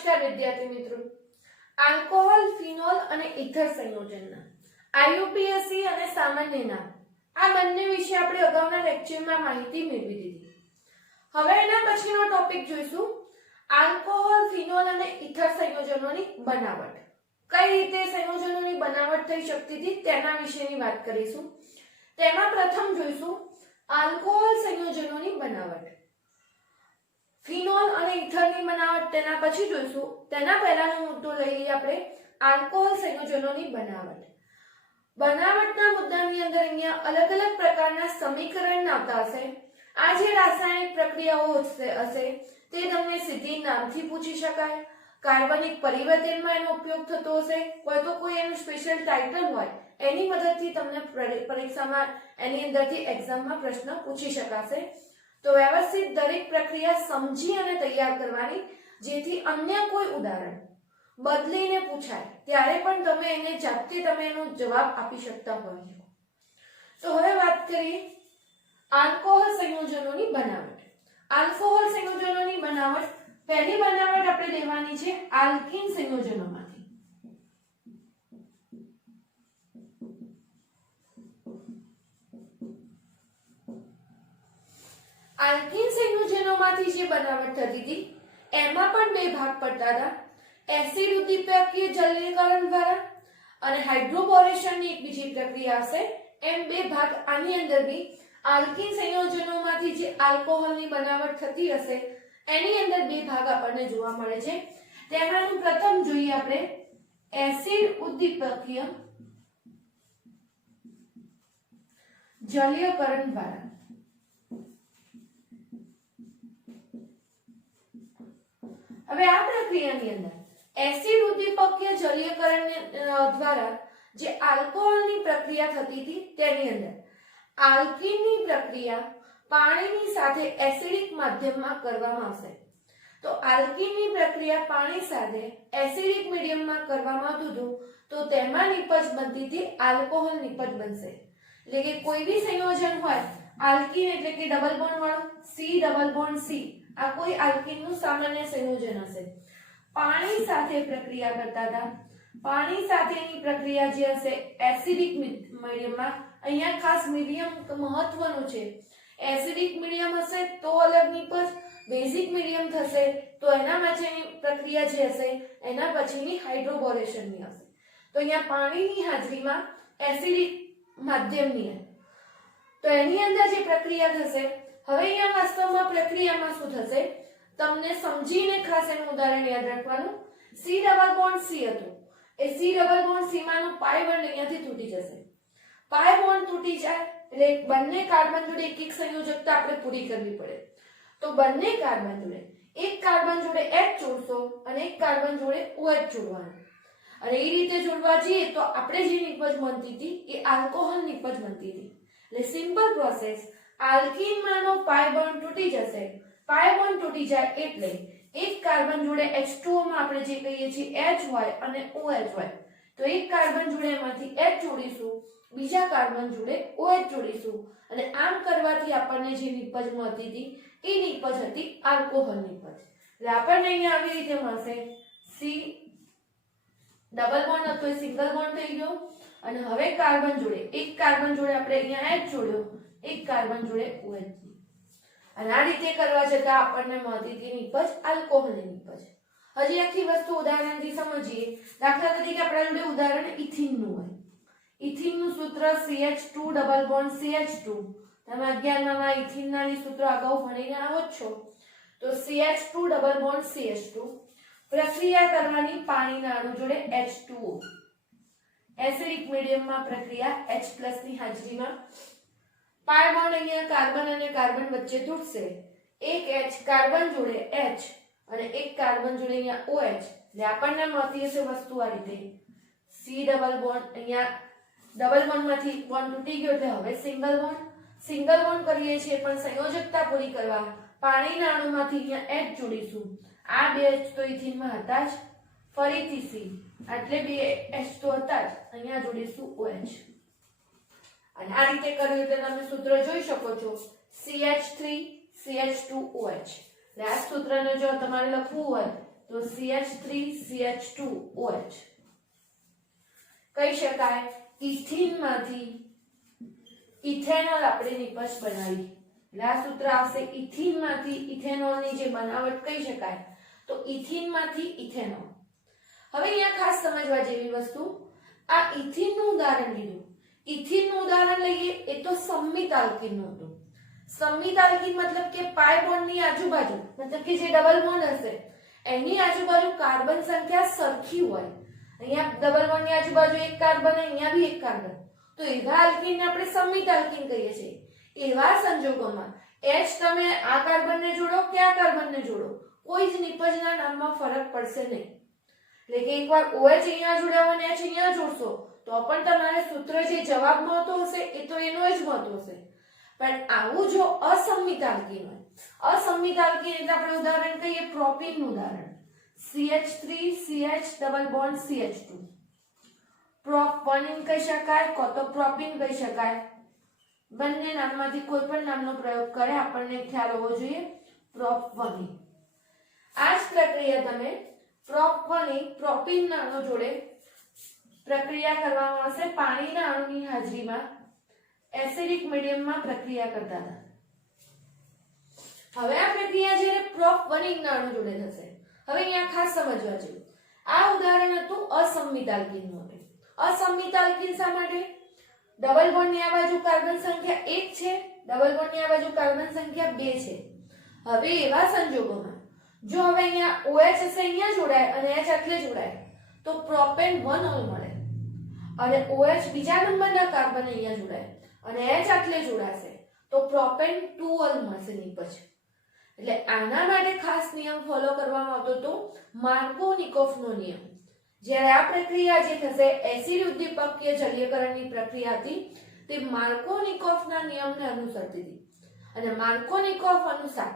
નમસ્કાર વિદ્યાર્થી મિત્રો, આલ્કોહોલ, ફિનોલ અને ઇથર સંયોજનના આઈયુપીએસસી અને સામાન્ય નામ આ બંને વિશે આપણે અગાઉના લેક્ચરમાં માહિતી મેળવી દીધી. હવે એના પછીનો ટોપિક જોઈશું આલ્કોહોલ, ફિનોલ અને ઇથર સંયોજનોની બનાવટ. કઈ રીતે સંયોજનોની બનાવટ થઈ શકતી હતી તેના વિશેની વાત કરીશું. તેમાં પ્રથમ જોઈશું આલ્કોહોલ સંયોજનોની બનાવટ. ફિનોલ અને ઇથરની બનાવટ તેના પછી જોઈશું. તેના પહેલાનો મુદ્દો લઈ લઈએ આપણે આલ્કોહોલ સંયોજનોની બનાવટ. બનાવટના મુદ્દાની અંદર અહીંયા અલગ અલગ પ્રકારના સમીકરણ આવતા હશે. આ જે રાસાયણિક પ્રક્રિયાઓ હશે તે તમને સીધી નામથી પૂછી શકાય. કાર્બનિક પરિવર્તનમાં એનો ઉપયોગ થતો હશે, કોઈ એનું સ્પેશિયલ ટાઇટલ હોય એની મદદથી તમને પરીક્ષામાં એની અંદરથી એક્ઝામમાં પ્રશ્ન પૂછી શકાશે. તો વ્યવસ્થિત દરેક પ્રક્રિયા સમજી અને તૈયાર કરવાની, જેથી અન્ય કોઈ ઉદાહરણ બદલીને પૂછાય ત્યારે પણ તમે એને જાતે એનો જવાબ આપી શકતા હોય. તો હવે વાત કરીએ આલ્કોહોલ સંયોજનોની બનાવટ. આલ્કોહોલ સંયોજનોની બનાવટ, પહેલી બનાવટ આપણે લેવાની છે આલ્કીન સંયોજનોમાંથી. આલ્કીન સંયોજનોમાંથી જે બનાવટ થતી હતી એમાં પણ બે ભાગ પડતા હતા. એસિડ ઉદ્દીપકીય જલીયકરણ દ્વારા અને હાઇડ્રોબોરેશનની એક બીજી પ્રક્રિયા હશે. એમ બે ભાગ આની અંદર બી આલ્કીન સંયોજનોમાંથી જે આલ્કોહોલની બનાવટ થતી હશે એની અંદર બે ભાગ આપણને જોવા મળે છે. તેમાંનું પ્રથમ જોઈએ આપણે એસિડ ઉદ્દીપકીય જલીયકરણ દ્વારા. હવે આ પ્રક્રિયાની અંદર એસિડ ઉદ્દીપકીય જલીયકરણ દ્વારા જે આલ્કોહોલની પ્રક્રિયા થતી હતી તેની અંદર આલ્કીનની પ્રક્રિયા પાણીની સાથે એસિડિક માધ્યમમાં કરવામાં આવશે. તો આલ્કીનની પ્રક્રિયા પાણી સાથે એસિડિક મીડિયમમાં કરવામાં આવતું હતું તો તેમાં નિપજ બનતી હતી આલ્કોહોલ નિપજ બનશે. એટલે કે કોઈ બી સંયોજન હોય આલ્કીન એટલે કે ડબલ બોન્ડ વાળું, સી ડબલ બોન્ડ સી, આ કોઈ આલ્કીનનું સામાન્ય સંયોજન હશે. પાણી સાથે પ્રક્રિયા કરતા હતા. પાણી સાથેની પ્રક્રિયા જે હશે એસિડિક મીડિયમમાં. અહીંયા ખાસ મીડિયમ મહત્વનું છે. એસિડિક મીડિયમ હશે તો અલગ નિપજ, બેઝિક મીડિયમ થશે તો એના પછીની પ્રક્રિયા જે હશે એના પછીની હાઇડ્રોબોરેશનની હશે. તો અહીંયા પાણીની હાજરીમાં એસિડિક માધ્યમની, તો એની અંદર જે પ્રક્રિયા થશે. હવે અહીંયા વાસ્તવમાં પ્રક્રિયામાં શું થશે તમને સમજીને ખાસ એનું ઉદાહરણ યાદ રાખવાનું. સી ડબલ બોન્ડ સી હતું, A C double bond C માંનો pi bond અહીંયાથી તૂટી જશે. પાઈ બોન્ડ તૂટી જાય એટલે બંને કાર્બન જોડે એક એક સંયોજકતા આપણે પૂરી કરવી પડે. તો બંને કાર્બન જોડે એક કાર્બન જોડે H જોડશો અને એક કાર્બન જોડે OH જોડવાનું. અને એ રીતે જોડવા જઈએ તો આપણે જે નિપજ બનતી હતી એ આલ્કોહોલ નિપજ બનતી હતી. એટલે સિમ્પલ પ્રોસેસ, આલ્કીન માંનો પાઈ બોન્ડ તૂટી જશે. પાઈ બોન્ડ તૂટી જાય એટલે એક કાર્બન જોડે H2O માં આપણે જે કહીએ છીએ H હોય અને OH હોય, તો એક કાર્બન જોડે એમાંથી H જોડીશું, બીજા કાર્બન જોડે OH જોડીશું અને આમ કરવાથી આપણને જે નિપજ મળતી હતી એ નિપજ હતી આલ્કોહોલ નિપજ. એટલે આપણને અહીંયા આવી રીતે મળશે સી ડબલ બોન્ડ હતો એ સિંગલ બોન્ડ થઈ ગયો અને હવે કાર્બન જોડે એક કાર્બન જોડે આપણે અહીંયા H જોડ્યો, એક કાર્બન જોડે OH. અને આ રીતે કરવા જતા આપણને મળતી હતી નિપજ આલ્કોહોલની નિપજ. હજી આખી વસ્તુ ઉદાહરણથી સમજીએ. દાખલા તરીકે આપણા જોડે ઉદાહરણ ઇથિનનું હોય. ઇથિનનું સૂત્ર CH2 ડબલ બોન્ડ CH2. તમે 11મા ઇથિનના સૂત્ર અગાઉ ભણીને આવો છો. તો CH2 ડબલ બોન્ડ CH2 પ્રક્રિયા કરવાની પાણીના અણુ જોડે H2O. એસિડિક મીડિયમમાં પ્રક્રિયા H+ ની હાજરીમાં. પાઈ બોન્ડ અહીંયા કાર્બન અને કાર્બન વચ્ચે તૂટશે. એક H કાર્બન જોડે H અને એક કાર્બન જોડે અહીંયા OH. એટલે આપણને મળતી હશે વસ્તુ આ રીતે સી ડબલ બોન્ડ. અહીંયા ડબલ બોન્ડમાંથી એક બોન્ડ તૂટી ગયો એટલે હવે સિંગલ બોન્ડ. સિંગલ બોન્ડ કરીએ છીએ પણ સંયોજકતા પૂરી કરવા પાણીના અણુમાંથી અહીંયા H જોડીશું. આ બે H તો ઇથિનમાં હતા જ, ફરીથી C એટલે બે H તો હતા જ, અહીંયા જોડીશું OH. અને આ રીતે કર્યું એટલે તમે સૂત્ર જોઈ શકો છો CH3 CH2OH. એટલે આ સૂત્રને જો તમારે લખવું હોય તો CH3CH2OH કહી શકાય ઇથીન માંથી ઇથેનોલ આપણે નિપજ બનાવી એટલે આ સૂત્ર આવશે ઇથીન માંથી ઇથેનોલ ની જે બનાવટ કહી શકાય તો ઇથીન માંથી ઇથેનોલ હવે અહીંયા ખાસ સમજવા જેવી વસ્તુ આ ઇથીન નું ઉદાહરણ લીધું ઇથીન નું ઉદાહરણ લઈએ એ તો સંમિત આલ્કીન નું હતું સંમિત આલ્કીન મતલબ કે પાઈ બોન્ડ ની આજુબાજુ મતલબ કે જે ડબલ બોન્ડ હશે એની આજુબાજુ કાર્બન સંખ્યા સરખી હોય અહીંયા ડબલ બોન્ડ ની આજુબાજુ એક કાર્બન અહીંયા બી એક કાર્બન તો એવા આલ્કીનને આપણે સંમિત આલ્કીન કહીએ છીએ એવા સંજોગોમાં H તમે આ કાર્બનને જોડો કે આ કાર્બનને જોડો કોઈ જ નિપજના નામમાં ફરક પડશે નહીં એટલે કે એકવાર OH અહીંયા જોડાવો અને H અહીંયા જોડશો તો પણ તમારે સૂત્ર જે જવાબ મળતો હશે એ તો એનો જ મળતો હશે પણ આવું જો અસંમિત આલ્કીન હોય અસંમિત આલ્કીન એટલે આપણે ઉદાહરણ કહીએ પ્રોપીન નું ઉદાહરણ CH3CH double bond CH2 propyne કહી શકાય કો તો પ્રોપીન કહી શકાય બંને નામમાંથી કોઈ પણ નામનો પ્રયોગ કરે આપણને ખ્યાલ હોવો જોઈએ પ્રોપીન આ જ પ્રક્રિયા તમે પ્રોપીન ના અણુ જોડે પ્રક્રિયા કરવામાં આવશે પાણીના અણુની હાજરીમાં એસિડિક મીડિયમમાં પ્રક્રિયા કરતા હતા હવે આ પ્રક્રિયા જ્યારે પ્રોપીન ના અણુ જોડે થશે હવે અહીંયા ખાસ સમજવા જેવું આ ઉદાહરણ હતું અસંમિત આલ્કીનનું હતું અસંમિત આલ્કીન શા માટે ડબલ બોન્ડ ની આ બાજુ કાર્બન સંખ્યા 1 છે ડબલ બોન્ડ ની આ બાજુ કાર્બન સંખ્યા 2 છે હવે એવા સંજોગોમાં જો હવે અહીંયા OH હશે અહીંયા જોડાય અને H આટલે જોડાય તો પ્રોપેન 1 ઓલ મળે અને OH બીજા નંબરના કાર્બન અહીંયા જોડાય અને H આટલે જોડાશે તો પ્રોપેન 2 ઓલ મળશે નિપજ એટલે આના માટે ખાસ નિયમ ફોલો કરવામાં આવતો તો માર્કોનિકોફનો નિયમ જ્યારે આ પ્રક્રિયા જે થશે એસિડ ઉદ્દીપકીય જલીયકરણની પ્રક્રિયા હતી તે માર્કોનિકોફના નિયમને અનુસરતી હતી અને માર્કોનિકોફ અનુસાર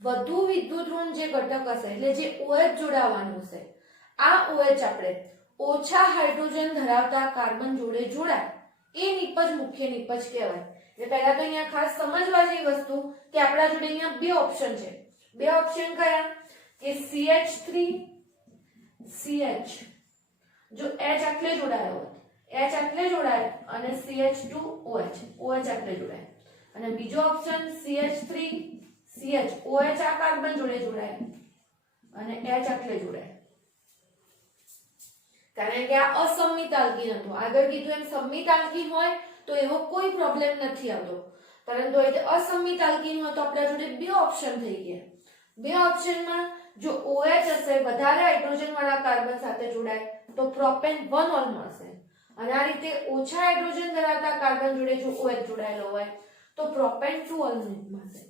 વધુ વિદ્યુત ઋણ જે ઘટક હશે એટલે જે OH જોડાવાનું હશે આ OH આપણે ઓછા હાઇડ્રોજન ધરાવતા કાર્બન જોડે જોડાય એ નિપજ મુખ્ય નિપજ કહેવાય એટલે પહેલા તો અહીંયા ખાસ સમજવા જેવી વસ્તુ કે આપણા જોડે અહીંયા બે ઓપ્શન છે બે ઓપ્શન કયા કે CH3CH જો H આટલે જોડાયો હોય H આટલે જોડાય અને CH2OH આટલે જોડાય અને બીજો ઓપ્શન CH3CH OH આ કાર્બન જોડે જોડાય અને H આટલે જોડાય કારણ કે આ અસંમિત આલ્કીન હતું આગળ કીધું એમ સંમિત આલ્કીન હોય તો એવો કોઈ પ્રોબ્લેમ નથી આવતો પરંતુ એ અસંમિત આલ્કીન હોય તો આપણા જોડે બે ઓપ્શન થઈ ગયા બે ઓપ્શનમાં જો OH હશે વધારે હાઇડ્રોજન વાળા કાર્બન સાથે જોડાય તો પ્રોપેન 1 ઓલ મળશે અને આ રીતે ઓછા હાઇડ્રોજન ધરાવતા કાર્બન જોડે જો OH જોડાયેલો હોય તો પ્રોપેન 2 ઓલ મળશે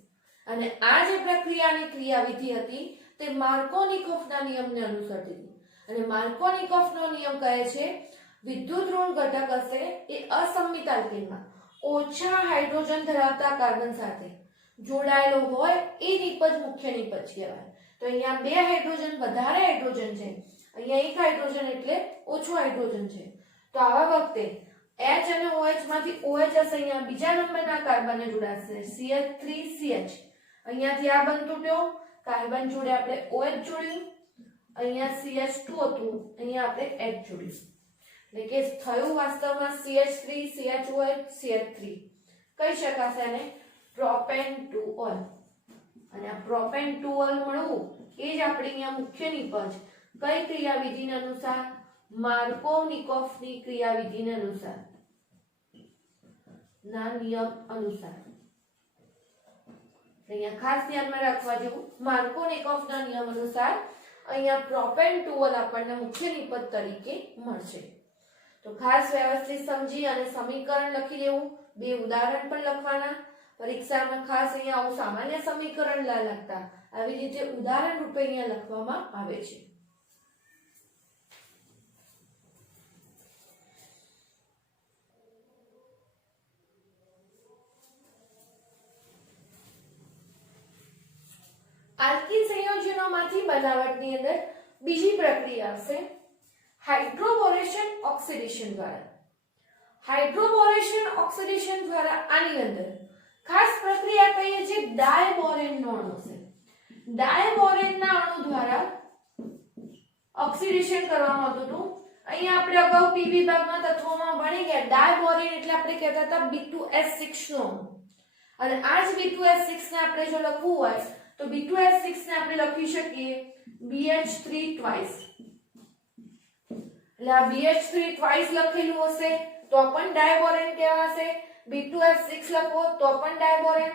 અને આ જે પ્રક્રિયાની ક્રિયાવિધિ હતી તે માર્કોનિકોફના નિયમને અનુસરતી હતી અને માર્કોનિકોફનો નિયમ કહે છે વિદ્યુત ઋણ ઘટક હશે એ અસંમિત આલ્કીનમાં ઓછા હાઇડ્રોજન ધરાવતા કાર્બન સાથે જોડાયેલો હોય એ નિપજ મુખ્ય નિપજ કહેવાય તો અહીંયા બે હાઇડ્રોજન વધારે હાઇડ્રોજન છે અહીંયા એક હાઇડ્રોજન એટલે ઓછું હાઇડ્રોજન છે તો આવા વખતે H અને OH માંથી OH હશે અહીંયા બીજા નંબરના કાર્બનને જોડાશે CH3CH અહીંયાથી આ બંધ તૂટ્યો કાર્બન જોડે આપણે OH જોડ્યું અહીંયા CH2 હતું અહીંયા આપણે H જોડ્યું એટલે કે થયું વાસ્તવમાં CH3CHOH CH3 કહી શકાશે અને પ્રોપેન 2 ઓલ અને આ પ્રોપેન 2 ઓલ મળવું એ જ આપણી અહીંયા મુખ્ય નિપજ કઈ ક્રિયાવિધિને અનુસાર માર્કોનિકોફની ક્રિયાવિધિને અનુસાર ના નિયમ અનુસાર અહીંયા ખાસ ધ્યાનમાં રાખવા જેવું માર્કોનિકોફના નિયમ અનુસાર અહીંયા પ્રોપેન 2 ઓલ આપણને મુખ્ય નિપજ તરીકે મળશે તો ખાસ વ્યવસ્થિત સમજી અને સમીકરણ લખી લેવું બે ઉદાહરણ પણ લખવાના પરીક્ષામાં ખાસ અહીંયા આવું સામાન્ય સમીકરણ ના લખતા આવી રીતે ઉદાહરણ રૂપે અહીંયા લખવામાં આવે છે આલ્કીન સંયોજનોમાંથી બનાવટની અંદર બીજી પ્રક્રિયા આવશે હાઇડ્રોબોરેશન ઓક્સિડેશન દ્વારા હાઇડ્રોબોરેશન ઓક્સિડેશન દ્વારા આની અંદર ખાસ પ્રક્રિયા કહીએ છીએ ડાયબોરેનનો અણુ છે ડાયબોરેનના અણુ દ્વારા ઓક્સિડેશન કરવામાં આવતું હતું. અહીંયા આપણે અગાઉ પી વિભાગમાં તત્વોમાં ભણી ગયા ડાયબોરેન એટલે આપણે કહેતા હતા B2S6 નો અને આ જ B2S6 ને આપણે જો લખવું હોય તો B2S6 ને આપણે લખી શકીએ BH3 twice. એટલે આ BH3 twice લખેલું હશે તો પણ ડાયબોરેન કહેવાશે. B2S6 લખો તો પણ ડાયબોરેન.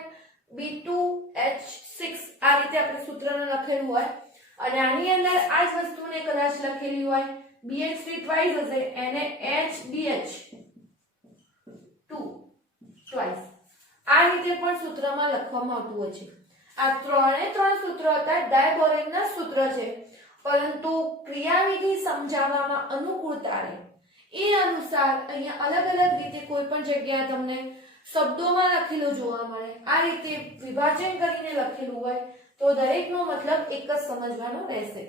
B2H6 આ રીતે આપણે સૂત્રને લખેલું હોય અને આની અંદર આ જ વસ્તુને કદાચ લખેલી હોય BH3 twice હશે એને HBH2 twice આ રીતે પણ સૂત્રમાં લખવામાં આવતું હોય છે. આ ત્રણ સૂત્રો હતા ડાયબોરેનના સૂત્ર છે, પરંતુ ક્રિયાવિધિ સમજાવવામાં અનુકૂળતા રહે એ અનુસાર અહીંયા અલગ અલગ રીતે કોઈ પણ જગ્યાએ તમને શબ્દોમાં લખેલું જોવા મળે. આ રીતે વિભાજન કરીને લખેલું હોય તો દરેકનો મતલબ એક જ સમજવાનો રહેશે.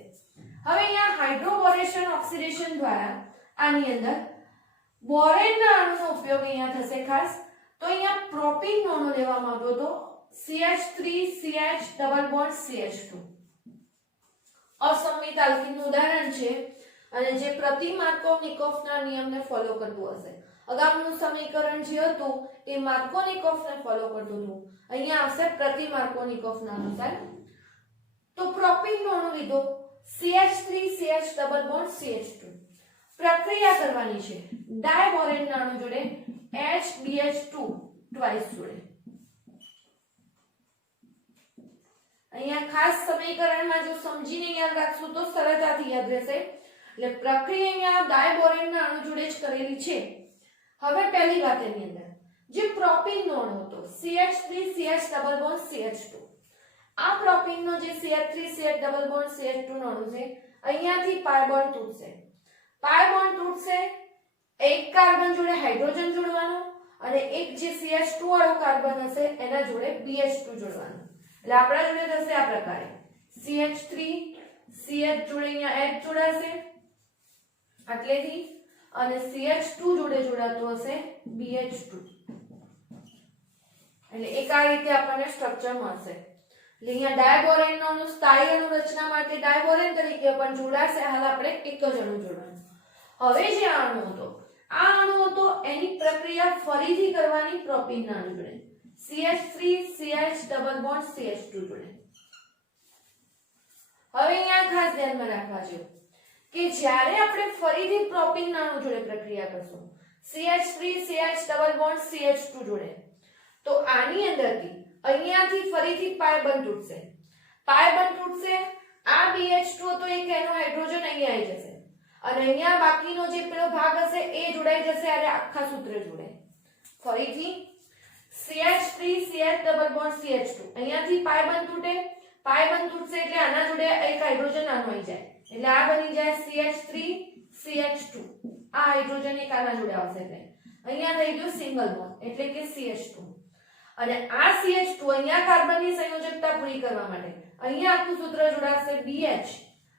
હવે અહીંયા હાઇડ્રોબોરેશન ઓક્સિડેશન દ્વારા આની અંદર બોરેનના અણુનો ઉપયોગ અહીંયા થશે ખાસ. તો અહીંયા પ્રોપીનનો અણુ લેવામાં આવતો હતો CH3CH ડબલ બોન્ડ CH2 અસંમિત આલ્કીનનું ઉદાહરણ છે અને જે પ્રતિ માર્કોવનિકોફના નિયમને ફોલો કરતું હશે. અગાઉનું સમીકરણ જે હતું એ માર્કોનિકોફને ફોલો કરતું હતું. અહીંયા આવશે પ્રતિ માર્કોનિકોફના અનુસાર. તો પ્રોપીનનો અણુ લીધો CH3CH ડબલ બોન્ડ CH2 પ્રક્રિયા કરવાની છે ડાયબોરેનના અણુ જોડે HBH2 twice જોડે. અહીંયા ખાસ સમીકરણમાં જો સમજીને યાદ રાખશું તો સરળતાથી યાદ રહેશે. એટલે પ્રક્રિયા અહીંયા ડાયબોરેનના અણુ જોડે જ કરેલી છે. હવે પહેલી વાત એની અંદર જે પ્રોપીનનો અણુ હતો CH3CH ડબલ બોન્ડ CH2 આ પ્રોપીનનો જે CH3CH ડબલ બોન્ડ CH2 નો અણુ છે અહીંયાથી પાય બોન્ડ તૂટશે. પાય બોન્ડ તૂટશે એક કાર્બન જોડે હાઇડ્રોજન જોડવાનો અને એક જે CH2 વાળો કાર્બન હશે એના જોડે BH2 જોડવાનો. એટલે આપણા જોડે થશે આ પ્રકારે CH3 CH જોડે અહીંયા H જોડાશે આટલેથી અને CH2 જોડે જોડાતો હશે BH2. એટલે એક આ રીતે આપણને સ્ટ્રક્ચર મળશે. એટલે અહીંયા ડાયબોરેનનો અણુ સ્થાયી અણુ રચના માટે ડાયબોરેન તરીકે પણ જોડાશે. હાલ આપણે એક જ અણુ જોડવાનું. હવે જે આ અણુ હતો આ અણુ હતો એની પ્રક્રિયા ફરીથી કરવાની પ્રોપીનના અણુ જોડે CH3CH ડબલ બોન્ડ CH2 જોડે. હવે અહીંયા ખાસ ધ્યાનમાં રાખવા જેવું કે જ્યારે આપણે ફરીથી પ્રોપીનના અણુ જોડે પ્રક્રિયા કરશું CH3CH ડબલ બોન્ડ CH2 જોડે તો આની અંદરથી અહીંયાથી ફરીથી પાય બંધ તૂટશે. પાય બંધ તૂટશે આ BH2 તો એક એનો હાઇડ્રોજન અહીંયા આવી જશે અને અહીંયા બાકીનો જે પેલો ભાગ હશે એ જોડાઈ જશે અને આખા સૂત્ર જોડે. ફરીથી CH3CH ડબલ બોન્ડ CH2 અહીંયાથી પાય બંધ તૂટે. પાય બંધ તૂટશે એટલે આના જોડે એક હાઇડ્રોજન આનો આવી જાય એટલે આ બની જાય CH3CH2. આ હાઇડ્રોજન એક આના જોડે આવશે એટલે અહીંયા થઈ ગયું સિંગલ બોન્ડ એટલે કે CH2 અને આ CH2 અહીંયા કાર્બનની સંયોજકતા પૂરી કરવા માટે અહીંયા આખું સૂત્ર જોડાશે BH.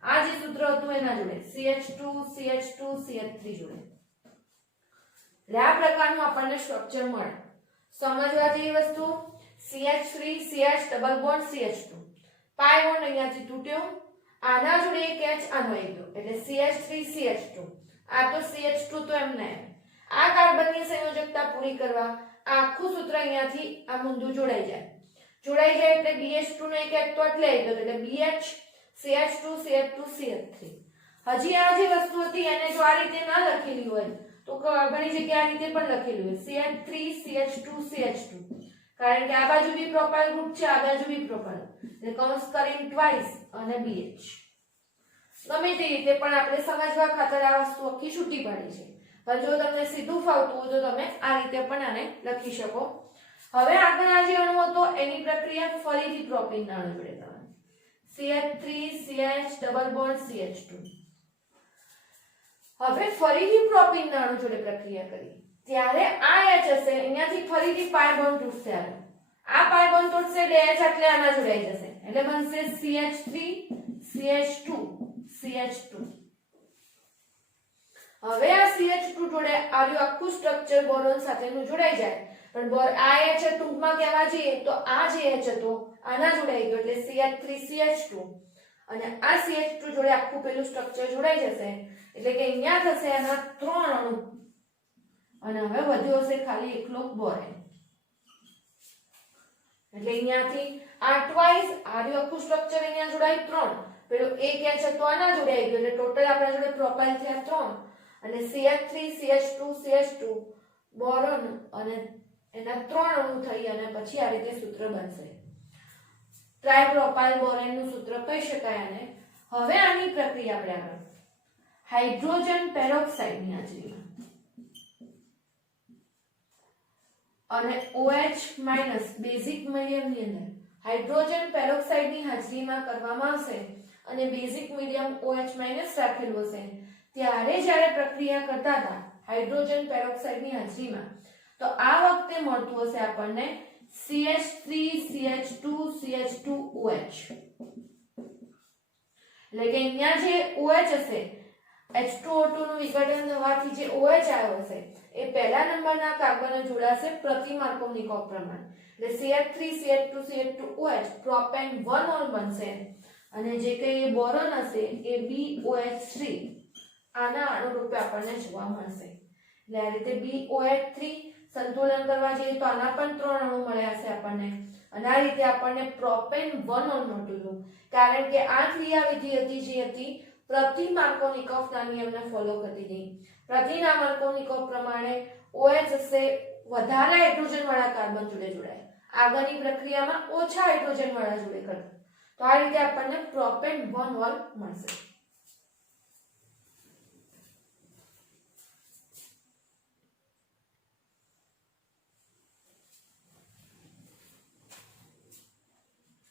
આ જે સૂત્ર હતું એના જોડે CH2 CH2 CH3 જોડે. એટલે આ પ્રકારનું આપણને સ્ટ્રક્ચર મળે. સમજવા જેવી વસ્તુ CH3CH ડબલ બોન્ડ CH2 પાય બોન્ડ અહીંયાથી તૂટ્યો આના જોડે એક H આનો આવી ગયો એટલે CH3CH2 આ તો CH2 તો એમને આ કાર્બનની સંયોજકતા પૂરી કરવા આખું સૂત્ર અહીંયાથી આ મુંદું જોડાઈ જાય એટલે BH2 નો એક H તો એટલે આવી ગયો એટલે BH CH2 CH2 CH3. હજી આ જે વસ્તુ હતી એને જો આ રીતે ના લખેલી હોય તો ઘણી જગ્યાએ આ રીતે પણ લખેલું હોય CH3 CH2 CH2 કારણ કે આ બાજુ બી પ્રોપાઇલ ગ્રુપ છે આ બાજુ બી પ્રોપાઇલ એટલે કૌંસ કરીને ટ્વાઇસ અને BH. ગમે તે રીતે પણ આપણે સમજવા ખાતર આ વસ્તુ આખી છૂટી પાડી છે પણ જો તમને સીધું ફાવતું હોય તો તમે આ રીતે પણ આને લખી શકો. હવે આગળ આ જે અણુ હતો એની પ્રક્રિયા ફરીથી પ્રોપીનના અણુ જોડે કરવાની CH3CH ડબલ બોન્ડ CH2. હવે ફરીથી પ્રોપીનના અણુ જોડે પ્રક્રિયા કરી ત્યારે આ H હશે અહીંયાથી ફરીથી પાય બોન્ડ તૂટશે. આ પાય બોન્ડ તૂટશે એટલે H એટલે આના જોડાઈ જશે એટલે બનશે CH3CH2 CH2. હવે આ CH2 જોડે આવ્યું આખું સ્ટ્રક્ચર બોરોન સાથેનું જોડાઈ જાય પણ આ H ટૂંકમાં કહેવા જઈએ તો આ જે H હતો આના જોડાઈ ગયો એટલે CH3CH2 અને આ CH2 જોડે આખું પેલું સ્ટ્રક્ચર જોડાઈ જશે એટલે કે અહીંયા થશે એના 3 અણુ અને હવે વધ્યો હશે ખાલી એકલો બોરેન એટલે અહીંયાથી આ ટ્વાઇસ આ આખું સ્ટ્રક્ચર અહીંયા જોડાય 3 પેલો એક ક્યાં છે તો આના જોડે આવી ગયો એટલે ટોટલ આપણા જોડે પ્રોપાઇલ થયા 3 અને CH3 CH2 CH2 બોરોન અને એના 3 અણુ થઈ અને પછી આ રીતે સૂત્ર બનશે ટ્રાઇપ્રોપાઇલ બોરેનનું સૂત્ર કહી શકાય અને હવે આની પ્રક્રિયા આપણે આગળ હાઇડ્રોજન પેરોક્સાઇડની હાજરીમાં અને OH- બેઝિક મીડિયમની અંદર હાઇડ્રોજન પેરોક્સાઇડની હાજરીમાં કરવામાં આવશે અને બેઝિક મીડિયમ OH- રાખેલું હશે ત્યારે જ્યારે પ્રક્રિયા કરતા હતા હાઇડ્રોજન પેરોક્સાઇડની હાજરીમાં તો આ વખતે મળતું હશે આપણને CH3 CH2 CH2OH એટલે કે અહીંયા જે OH હશે H2O2 નું વિઘટન થવાથી જે OH આવ્યો હશે એ પહેલા નંબરના કાર્બન જોડાશે પ્રતિ માર્કોવનિકોવ પ્રમાણ એટલે CH3 CH2 CH2OH propane 1 all બનશે અને જે કઈ બોરોન હશે એ BOH3 આના અનુરૂપે આપણને જોવા મળશે એટલે આ રીતે BOH3 સંતુલન કરવા જઈએ તો આના પણ 3 અણુ મળ્યા હશે આપણને અને આ રીતે આપણને પ્રોપેન 1 ઓલ મળતું કારણ કે આ ક્રિયાવિધિ હતી જે હતી પ્રતિ માર્કોવનિકોવના નિયમને ફોલો કરતી હતી પ્રતિ માર્કોવનિકોવ પ્રમાણે OH હશે વધારે હાઇડ્રોજન વાળા કાર્બન જોડે જોડાય આગળની પ્રક્રિયામાં ઓછા હાઇડ્રોજન વાળા જોડે કરતા તો આ રીતે આપણને પ્રોપેન 1 ઓલ મળશે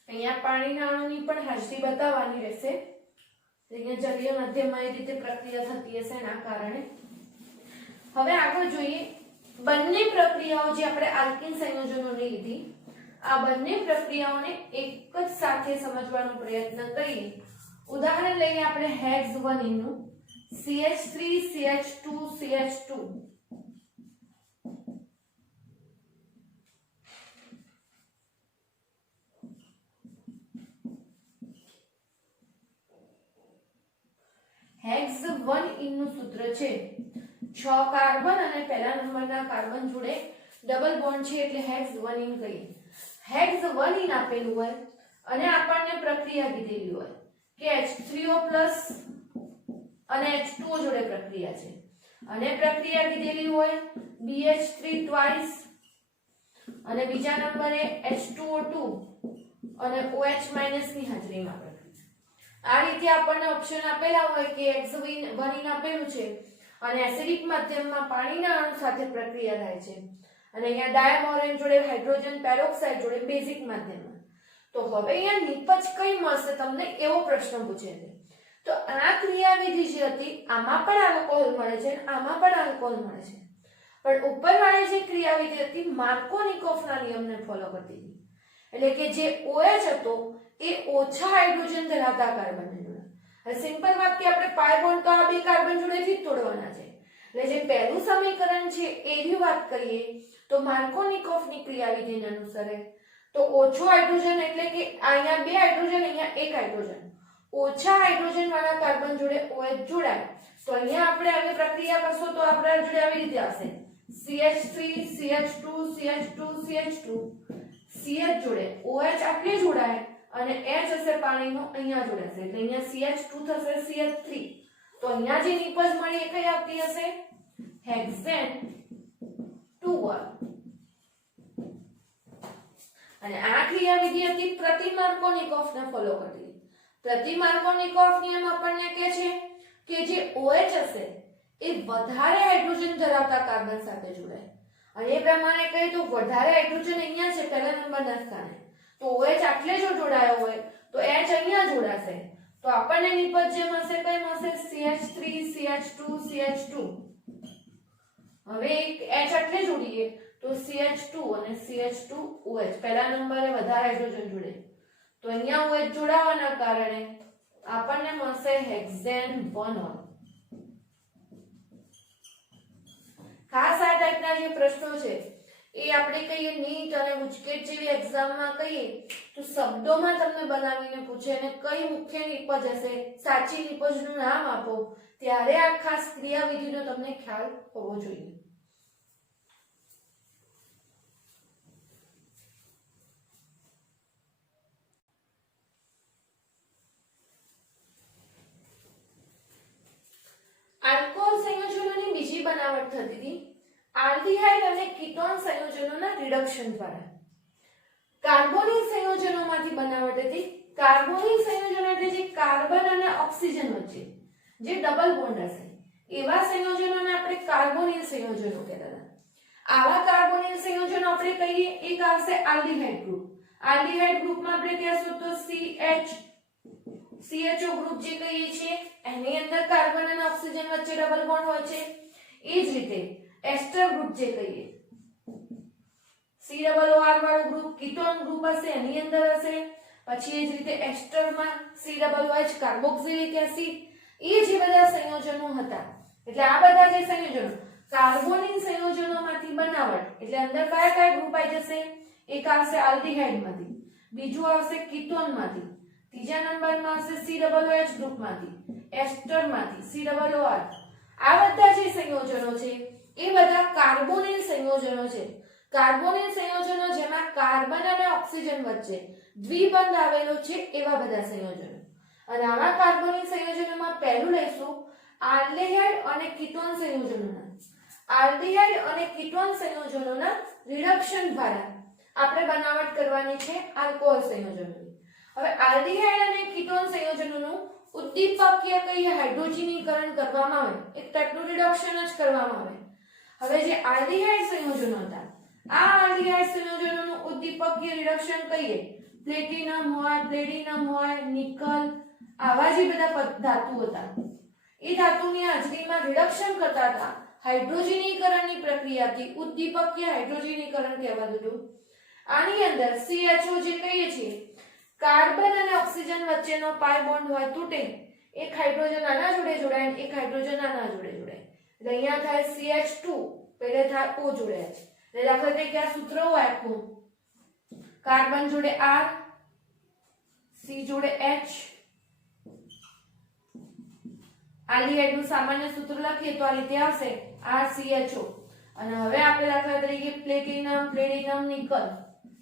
અહીંયા પાણીના અણુની પણ હાજરી બતાવવાની રહેશે અહીંયા જલીય માધ્યમમાં એ રીતે પ્રક્રિયા થતી હશે એના કારણે હવે આગળ જોઈએ બંને પ્રક્રિયાઓ જે આપણે આલ્કીન સંયોજનોની લીધી આ બંને પ્રક્રિયાઓને એક જ સાથે સમજવાનો પ્રયત્ન કરીએ ઉદાહરણ લઈએ આપણે હેક્સ 1 નું CH3 CH2 CH2 હેક્સ 1 નું સૂત્ર છે 6 કાર્બન અને પહેલા નંબરના કાર્બન જોડે ડબલ બોન્ડ છે એટલે હેક્સ 1 કહીએ હેક્સ 1 આપેલું હોય અને આપણને પ્રક્રિયા કીધેલી હોય કે H3O+ અને H2O જોડે પ્રક્રિયા છે અને પ્રક્રિયા કીધેલી હોય BH3 ટ્વાઇસ અને બીજા નંબરે H2O2 અને OH- ની હાજરીમાં આ રીતે આપણને ઓપ્શન આપેલા હોય કે X1 આપેલું છે અને એસિડિક માધ્યમમાં પાણીના અણુ સાથે પ્રક્રિયા થાય છે અને અહીંયા ડાયબોરેન જોડે હાઇડ્રોજન પેરોક્સાઇડ જોડે બેઝિક માધ્યમમાં તો હવે અહીંયા નિપજ કઈ મળશે તમને એવો પ્રશ્ન પૂછે છે તો આ ક્રિયાવિધિ જે હતી આમાં પણ આલ્કોહોલ મળે છે અને આમાં પણ આલ્કોહોલ મળે છે પણ ઉપરવાળી જે ક્રિયાવિધિ હતી માર્કોનિકોવના નિયમને ફોલો કરતી હતી એટલે કે જે OH હતો એ ઓછા હાઇડ્રોજન ધરાવતા કાર્બનને જોડે હવે સિમ્પલ વાત કે આપણે પાઈ બોન્ડ તો આ બે કાર્બન જોડેથી જ તોડવાના છે એટલે જે પહેલું સમીકરણ છે એની વાત કરીએ તો માર્કોનિકોવની ક્રિયાવિધિને અનુસરે તો ઓછો હાઇડ્રોજન એટલે કે અહીંયા બે હાઇડ્રોજન અહીંયા એક હાઇડ્રોજન ઓછા હાઇડ્રોજન વાળા કાર્બન જોડે OH જોડાય તો અહીંયા આપણે આવી પ્રક્રિયા કરશો તો આપણા જોડે આવી રીતે આવશે CH3 CH2 CH2 CH2 CH જોડે OH આટલે જોડાય અને H હશે પાણીનો અહીંયા જોડાશે એટલે અહીંયા CH2 થશે CH3 તો અહીંયા જે નિપજ મળી એ કઈ આવતી હશે હેક્સેન 2 અને આ ક્રિયાવિધિ હતી પ્રતિ માર્કોનિકોવને ફોલો કરતી પ્રતિ માર્કોનિકોવ નિયમ આપણને કહે છે કે જે OH હશે એ વધારે હાઇડ્રોજન ધરાવતા કાર્બન સાથે જોડાય અને એ પ્રમાણે કહીએ તો વધારે હાઇડ્રોજન અહીંયા છે પહેલા નંબરના સ્થાને તો OH આટલે જો જોડાયો હોય તો H અહીંયા જોડાશે તો આપણને નિપજ જે મળશે કઈ મળશે CH3 CH2 CH2 હવે એક H આટલે જોડીએ તો CH2 અને CH2OH પહેલા નંબરે વધારે હાઇડ્રોજન જોડે તો અહીંયા OH જોડાવાના કારણે આપણને મળશે હેક્સેન 1 ઓલ ખાસ આ ટાઈપના જે પ્રશ્નો છે એ આપણે કહીએ નીટ અને ગુજકેટ જેવી એક્ઝામમાં કહીએ તો તો શબ્દોમાં તમને બનાવીને પૂછે અને કઈ મુખ્ય નિપજ હશે, સાચી નિપજનું નામ આપો, ત્યારે આ ખાસ ક્રિયાવિધિનો તમને ખ્યાલ હોવો જોઈએ. આલ્કોહોલ સંયોજનોની બીજી બનાવટ થતી હતી આલ્ડીહાઇડ અને કીટોન સંયોજનોના રિડક્શન દ્વારા. કાર્બોનિલ સંયોજનોમાંથી બનાવટ હતી. કાર્બોનિલ સંયોજનો એટલે જે કાર્બન અને ઓક્સિજન વચ્ચે જે ડબલ બોન્ડ હશે એવા સંયોજનોને આપણે કાર્બોનિલ સંયોજનો કહેતા હતા. આવા કાર્બોનિલ સંયોજનો આપણે કહીએ, એક આવશે આલ્ડીહાઇડ ગ્રુપ. આલ્ડીહાઇડ ગ્રુપમાં આપણે કહેશું તો CHO ગ્રુપ જે કહીએ છીએ એની અંદર કાર્બન અને ઓક્સિજન વચ્ચે ડબલ બોન્ડ હોય છે. એ જ રીતે એસ્ટર ગ્રુપ જે કહીએ COOR વાળું ગ્રુપ કીટોન ગ્રુપ હશે એની અંદર હશે. પછી એ જ રીતે એસ્ટરમાં COOH કાર્બોક્સિલિક એસિડ. એ જે બધા સંયોજનો હતા એટલે આ બધા જે સંયોજનો કાર્બોનિલ સંયોજનોમાંથી બનાવટ એટલે અંદર કયા કયા ગ્રુપ આવી જશે? એક આવશે આલ્ડીહાઇડમાંથી, બીજું આવશે કીટોનમાંથી, ત્રીજા નંબરમાં આવશે COOH ગ્રુપમાંથી, એસ્ટરમાંથી COOR. આ બધા જે સંયોજનો છે એ બધા કાર્બોનિલ સંયોજનો છે. કાર્બોનિલ સંયોજનો જેમાં કાર્બન અને ઓક્સિજન વચ્ચે દ્વિબંધ આવેલો છે એવા બધા સંયોજનો. અને આવા કાર્બોનિલ સંયોજનોમાં પહેલું લઈશું આલ્ડીહાઇડ અને કીટોન સંયોજનોના. આલ્ડીહાઇડ અને કીટોન સંયોજનોના રિડક્શન દ્વારા આપણે બનાવટ કરવાની છે આલ્કોહોલ સંયોજનોની. હવે આલ્ડીહાઇડ અને કીટોન સંયોજનોનું ઉદ્દીપકીય કહીએ હાઇડ્રોજનીકરણ કરવામાં આવે, એક ટાઈપનું રિડક્શન જ કરવામાં આવે. હવે જે આલ્ડીહાઇડ સંયોજનો હતા આ આલ્ડીહાઇડ સંયોજનોનું ઉદ્દીપકીય રિડક્શન કહીએ પ્લેટિનમ હોય, પ્લેડિનમ હોય, નિકલ, આવા જે બધા ધાતુ હતા એ ધાતુની હાજરીમાં રિડક્શન કરતા હતા. હાઇડ્રોજનીકરણની પ્રક્રિયાથી ઉદ્દીપકીય હાઇડ્રોજનીકરણ કહેવાતું હતું. આની અંદર CHO જે કહીએ છીએ કાર્બન અને ઓક્સિજન વચ્ચેનો પાઈ બોન્ડ હોય તૂટે, એક હાઇડ્રોજન આના જોડે જોડાય અને એક હાઇડ્રોજન આના જોડે જોડાય એટલે અહીંયા થાય CH2 પહેલે થાય O જોડે H. એટલે દાખલા તરીકે આ સૂત્ર હોય આખું કાર્બન જોડે R, C જોડે H. આલ્ડીહાઇડનું સામાન્ય સૂત્ર લખીએ તો આ રીતે આવશે RCHO. અને હવે આપણે દાખલા તરીકે પ્લેટિનમ, પ્લેડિનમ, નિકલ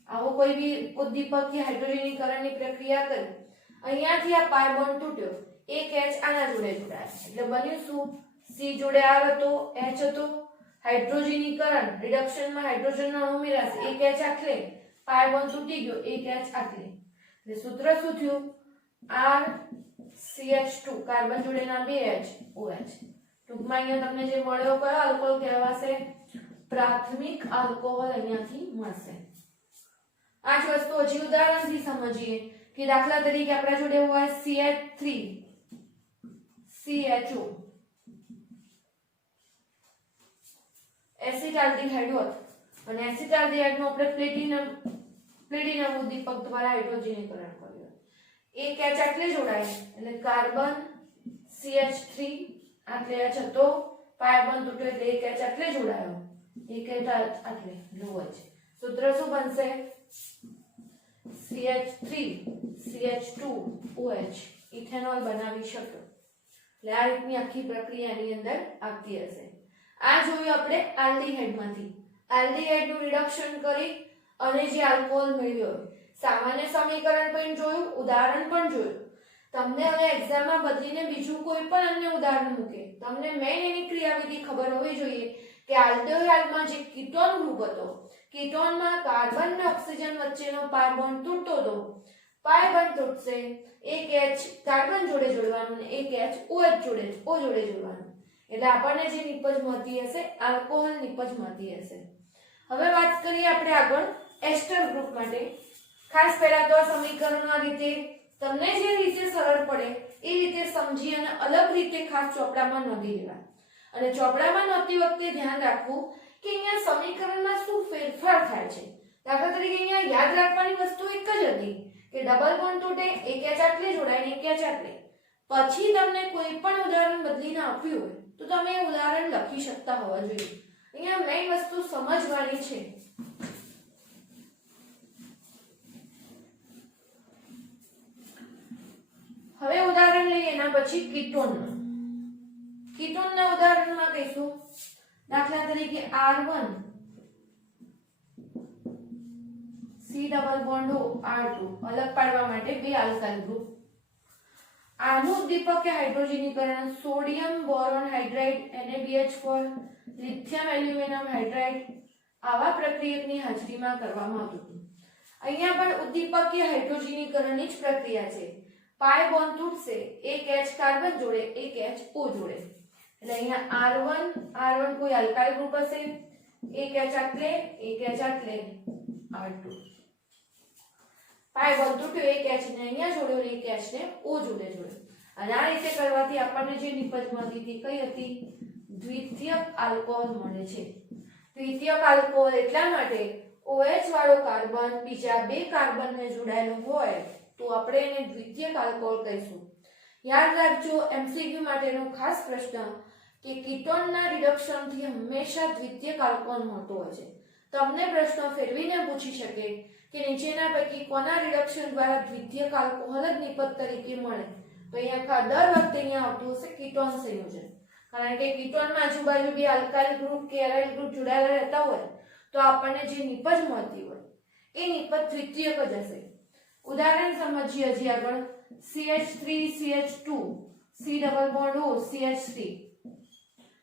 આવો કોઈ બી ઉદ્દીપકીય હાઇડ્રોજનીકરણની પ્રક્રિયા કરી અહીંયાથી આ પાઈ બોન્ડ તૂટ્યો, એક H આના જોડે જોડાય એટલે બન્યું શું? C જોડે R હતો, H હતો. હાઇડ્રોજનીકરણ રિડક્શનમાં હાઇડ્રોજનનો અણુ ઉમેરાશે, એક H આખલે, પાઈ બોન્ડ તૂટી ગયો, એક H આખલે. એટલે સૂત્ર શું થયું? RCH2 કાર્બન જોડેના બે H OH. ટૂંકમાં અહીંયા તમને જે મળ્યો કયો આલ્કોહોલ કહેવાશે? પ્રાથમિક આલ્કોહોલ અહીંયાથી મળશે. આ જ વસ્તુ હજી ઉદાહરણથી સમજીએ કે દાખલા તરીકે આપણા જોડે હોય CH3 CHO એસિટાલ્ડીહાઇડ હોત અને એસિટાલ્ડીહાઇડનું આપણે પ્લેટિનમ ઉદ્દીપક દ્વારા હાઇડ્રોજનીકરણ કર્યું. એક H આટલે જોડાય એટલે કાર્બન CH3 આટલે H હતો, પાઈ બોન્ડ તૂટ્યો એટલે એક H આટલે જોડાયો, એક H આટલે લો H. સૂત્ર શું બનશે? CH3 CH2 OH ઇથેનોલ બનાવી શકો. એટલે આ રીતની આખી પ્રક્રિયાની અંદર આવતી હશે. આ જોયું આપણે આલ્ડીહાઇડમાંથી. આલ્ડીહાઇડનું રિડક્શન કરી અને જે આલ્કોહોલ મેળવ્યો, સામાન્ય સમીકરણ પણ જોયું, ઉદાહરણ પણ જોયું. તમને હવે એક્ઝામમાં બદલીને બીજું કોઈ પણ અન્ય ઉદાહરણ મૂકે, તમને મેઇન એની ક્રિયાવિધિ ખબર હોવી જોઈએ કે આલ્ડીહાઇડમાં જે કીટોન ગ્રુપ હતો, કીટોનમાં કાર્બન અને ઓક્સિજન વચ્ચેનો પાઈ બોન્ડ તૂટતો હતો. પાઈ બોન્ડ તૂટશે, એક H કાર્બન જોડે જોડવાનું અને એક H OH જોડે જોડવાનું. એટલે આપણને જે નિપજ મળતી હશે આલ્કોહોલ નિપજ મળતી હશે. હવે વાત કરીએ આપણે આગળ એસ્ટર ગ્રુપ માટે. ખાસ પહેલા તો આ સમીકરણો આ રીતે તમને જે રીતે સરળ પડે એ રીતે સમજી અને અલગ રીતે ખાસ ચોપડામાં નોંધી લેવા. અને ચોપડામાં નોંધતી વખતે ધ્યાન રાખવું કે અહીંયા સમીકરણમાં શું ફેરફાર થાય છે. દાખલા તરીકે અહીંયા યાદ રાખવાની વસ્તુ એક જ હતી કે ડબલ બોન્ડ તૂટે, એક H આટલે જોડાય ને એક H આટલે. પછી તમને કોઈ પણ ઉદાહરણ બદલીને આપ્યું હોય તો તમે એ ઉદાહરણ લખી શકતા હોવા જોઈએ. અહીંયા મેઇન વસ્તુ સમજવાની છે. લઈએ એના પછી કીટોનના ઉદાહરણમાં કહીશું દાખલા તરીકે R1 C double bond R2 અલગ પાડવા માટે બે આલ્કાઇલ ગ્રુપ. આનું ઉદ્દીપક કે હાઇડ્રોજનીકરણ sodium boron hydride NaBH4 lithium aluminium hydride આવા પ્રક્રિયકની હાજરીમાં કરવામાં આવતું હતું. અહીંયા પણ ઉદ્દીપક કે હાઇડ્રોજનીકરણની જ પ્રક્રિયા છે. પાઈ બોન્ડ તૂટશે, એક H કાર્બન જોડે, એક H O જોડે. એટલે અહીંયા R1 કોઈ આલ્કાઇલ ગ્રુપ હશે, એક H આટલે, એક H આટલે, R2. પાઈ બોન્ડ તૂટ્યો, એક H ને અહીંયા જોડ્યો, એક H ને O જોડે. અને આ રીતે કરવાથી આપણને જે નિપજ મળતી હતી કઈ હતી? દ્વિતીયક આલ્કોહોલ મળે છે. દ્વિતીયક આલ્કોહોલ એટલા માટે OH વાળો કાર્બન બીજા બે કાર્બનને જોડાયેલો હોય તો આપણે એને દ્વિતીયક આલ્કોહોલ કહીશું. યાદ રાખજો MCQ માટેનો ખાસ પ્રશ્ન કે કીટોનના રિડક્શનથી હંમેશા દ્વિતીયક આલ્કોહોલ મળતો હોય છે. તમને પ્રશ્ન ફેરવીને પૂછી શકે કે નીચેના પૈકી કોના રિડક્શન દ્વારા દ્વિતીયક આલ્કોહોલ જ નિપજ તરીકે મળે? તો અહીંયા દર વખતે અહીંયા આવતું હશે કીટોન સંયોજન. કારણ કે કીટોનમાં આજુબાજુ બે આલ્કાઇલ ગ્રુપ કે એરાઇલ ગ્રુપ જોડાયેલા રહેતા હોય તો આપણને જે નિપજ મળતી હોય એ નિપજ દ્વિતીયક જ હશે. ઉદાહરણ સમજીએ હજી આગળ CH3CH2 C double bond O CH3.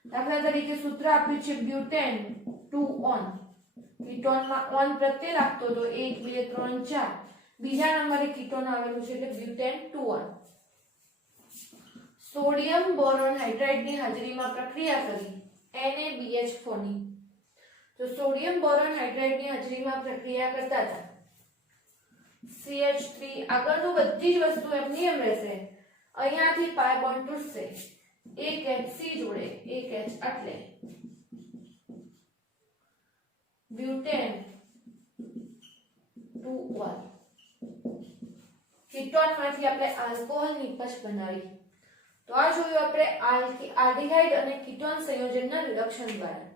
દાખલા તરીકે સૂત્ર આપ્યું છે બ્યુટેન 2 ઓન. કીટોનમાં ઓન પ્રત્યય લાગતો તો 1 2 3 4. બીજા નંબરે કીટોન આવેલું છે એટલે બ્યુટેન 2 ઓન. સોડિયમ બોરોન હાઇડ્રાઇડની હાજરીમાં પ્રક્રિયા કરી NaBH4 ની. તો સોડિયમ બોરોન હાઇડ્રાઇડની હાજરીમાં પ્રક્રિયા કરતા હતા CH3 આગળનું બધી જ વસ્તુ એમની એમ રહેશે. અહીંયાથી પાઈ બોન્ડ તૂટશે, એક H C જોડે, એક H આટલે, બ્યુટેન 2 1. કીટોનમાંથી આપણે આલ્કોહોલ નિપજ બનાવી. તો આ જોયું આપણે આલ્ડીહાઇડ અને કીટોન સંયોજનના રિડક્શન દ્વારા.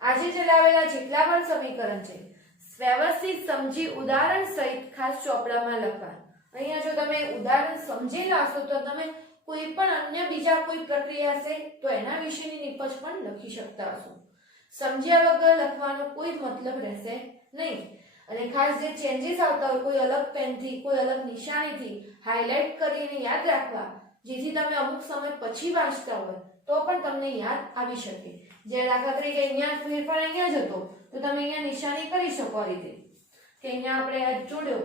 આજે ચલાવેલા જેટલા પણ સમીકરણ છે વ્યવસ્થિત સમજી ઉદાહરણ સહિત ખાસ ચોપડામાં લખવા. અહીંયા જો તમે ઉદાહરણ સમજી લાવશો તો તમે કોઈ પણ અન્ય બીજા કોઈ પ્રક્રિયા હશે તો એના વિશેની નિપજ પણ લખી શકતા હશો. સમજ્યા વગર લખવાનો કોઈ મતલબ રહેશે નહીં. અને ખાસ જે ચેન્જીસ આવતા હોય કોઈ અલગ પેનથી કોઈ અલગ નિશાનીથી હાઇલાઇટ કરીને યાદ રાખવા, જેથી તમે અમુક સમય પછી વાંચતા હોય તો પણ તમને યાદ આવી શકે. જે દાખલા તરીકે અહીંયા ફેરફાર અહીંયા જ હતો તો તમે અહીંયા નિશાની કરી શકો આ રીતે કે અહીંયા આપણે આ જોડ્યો,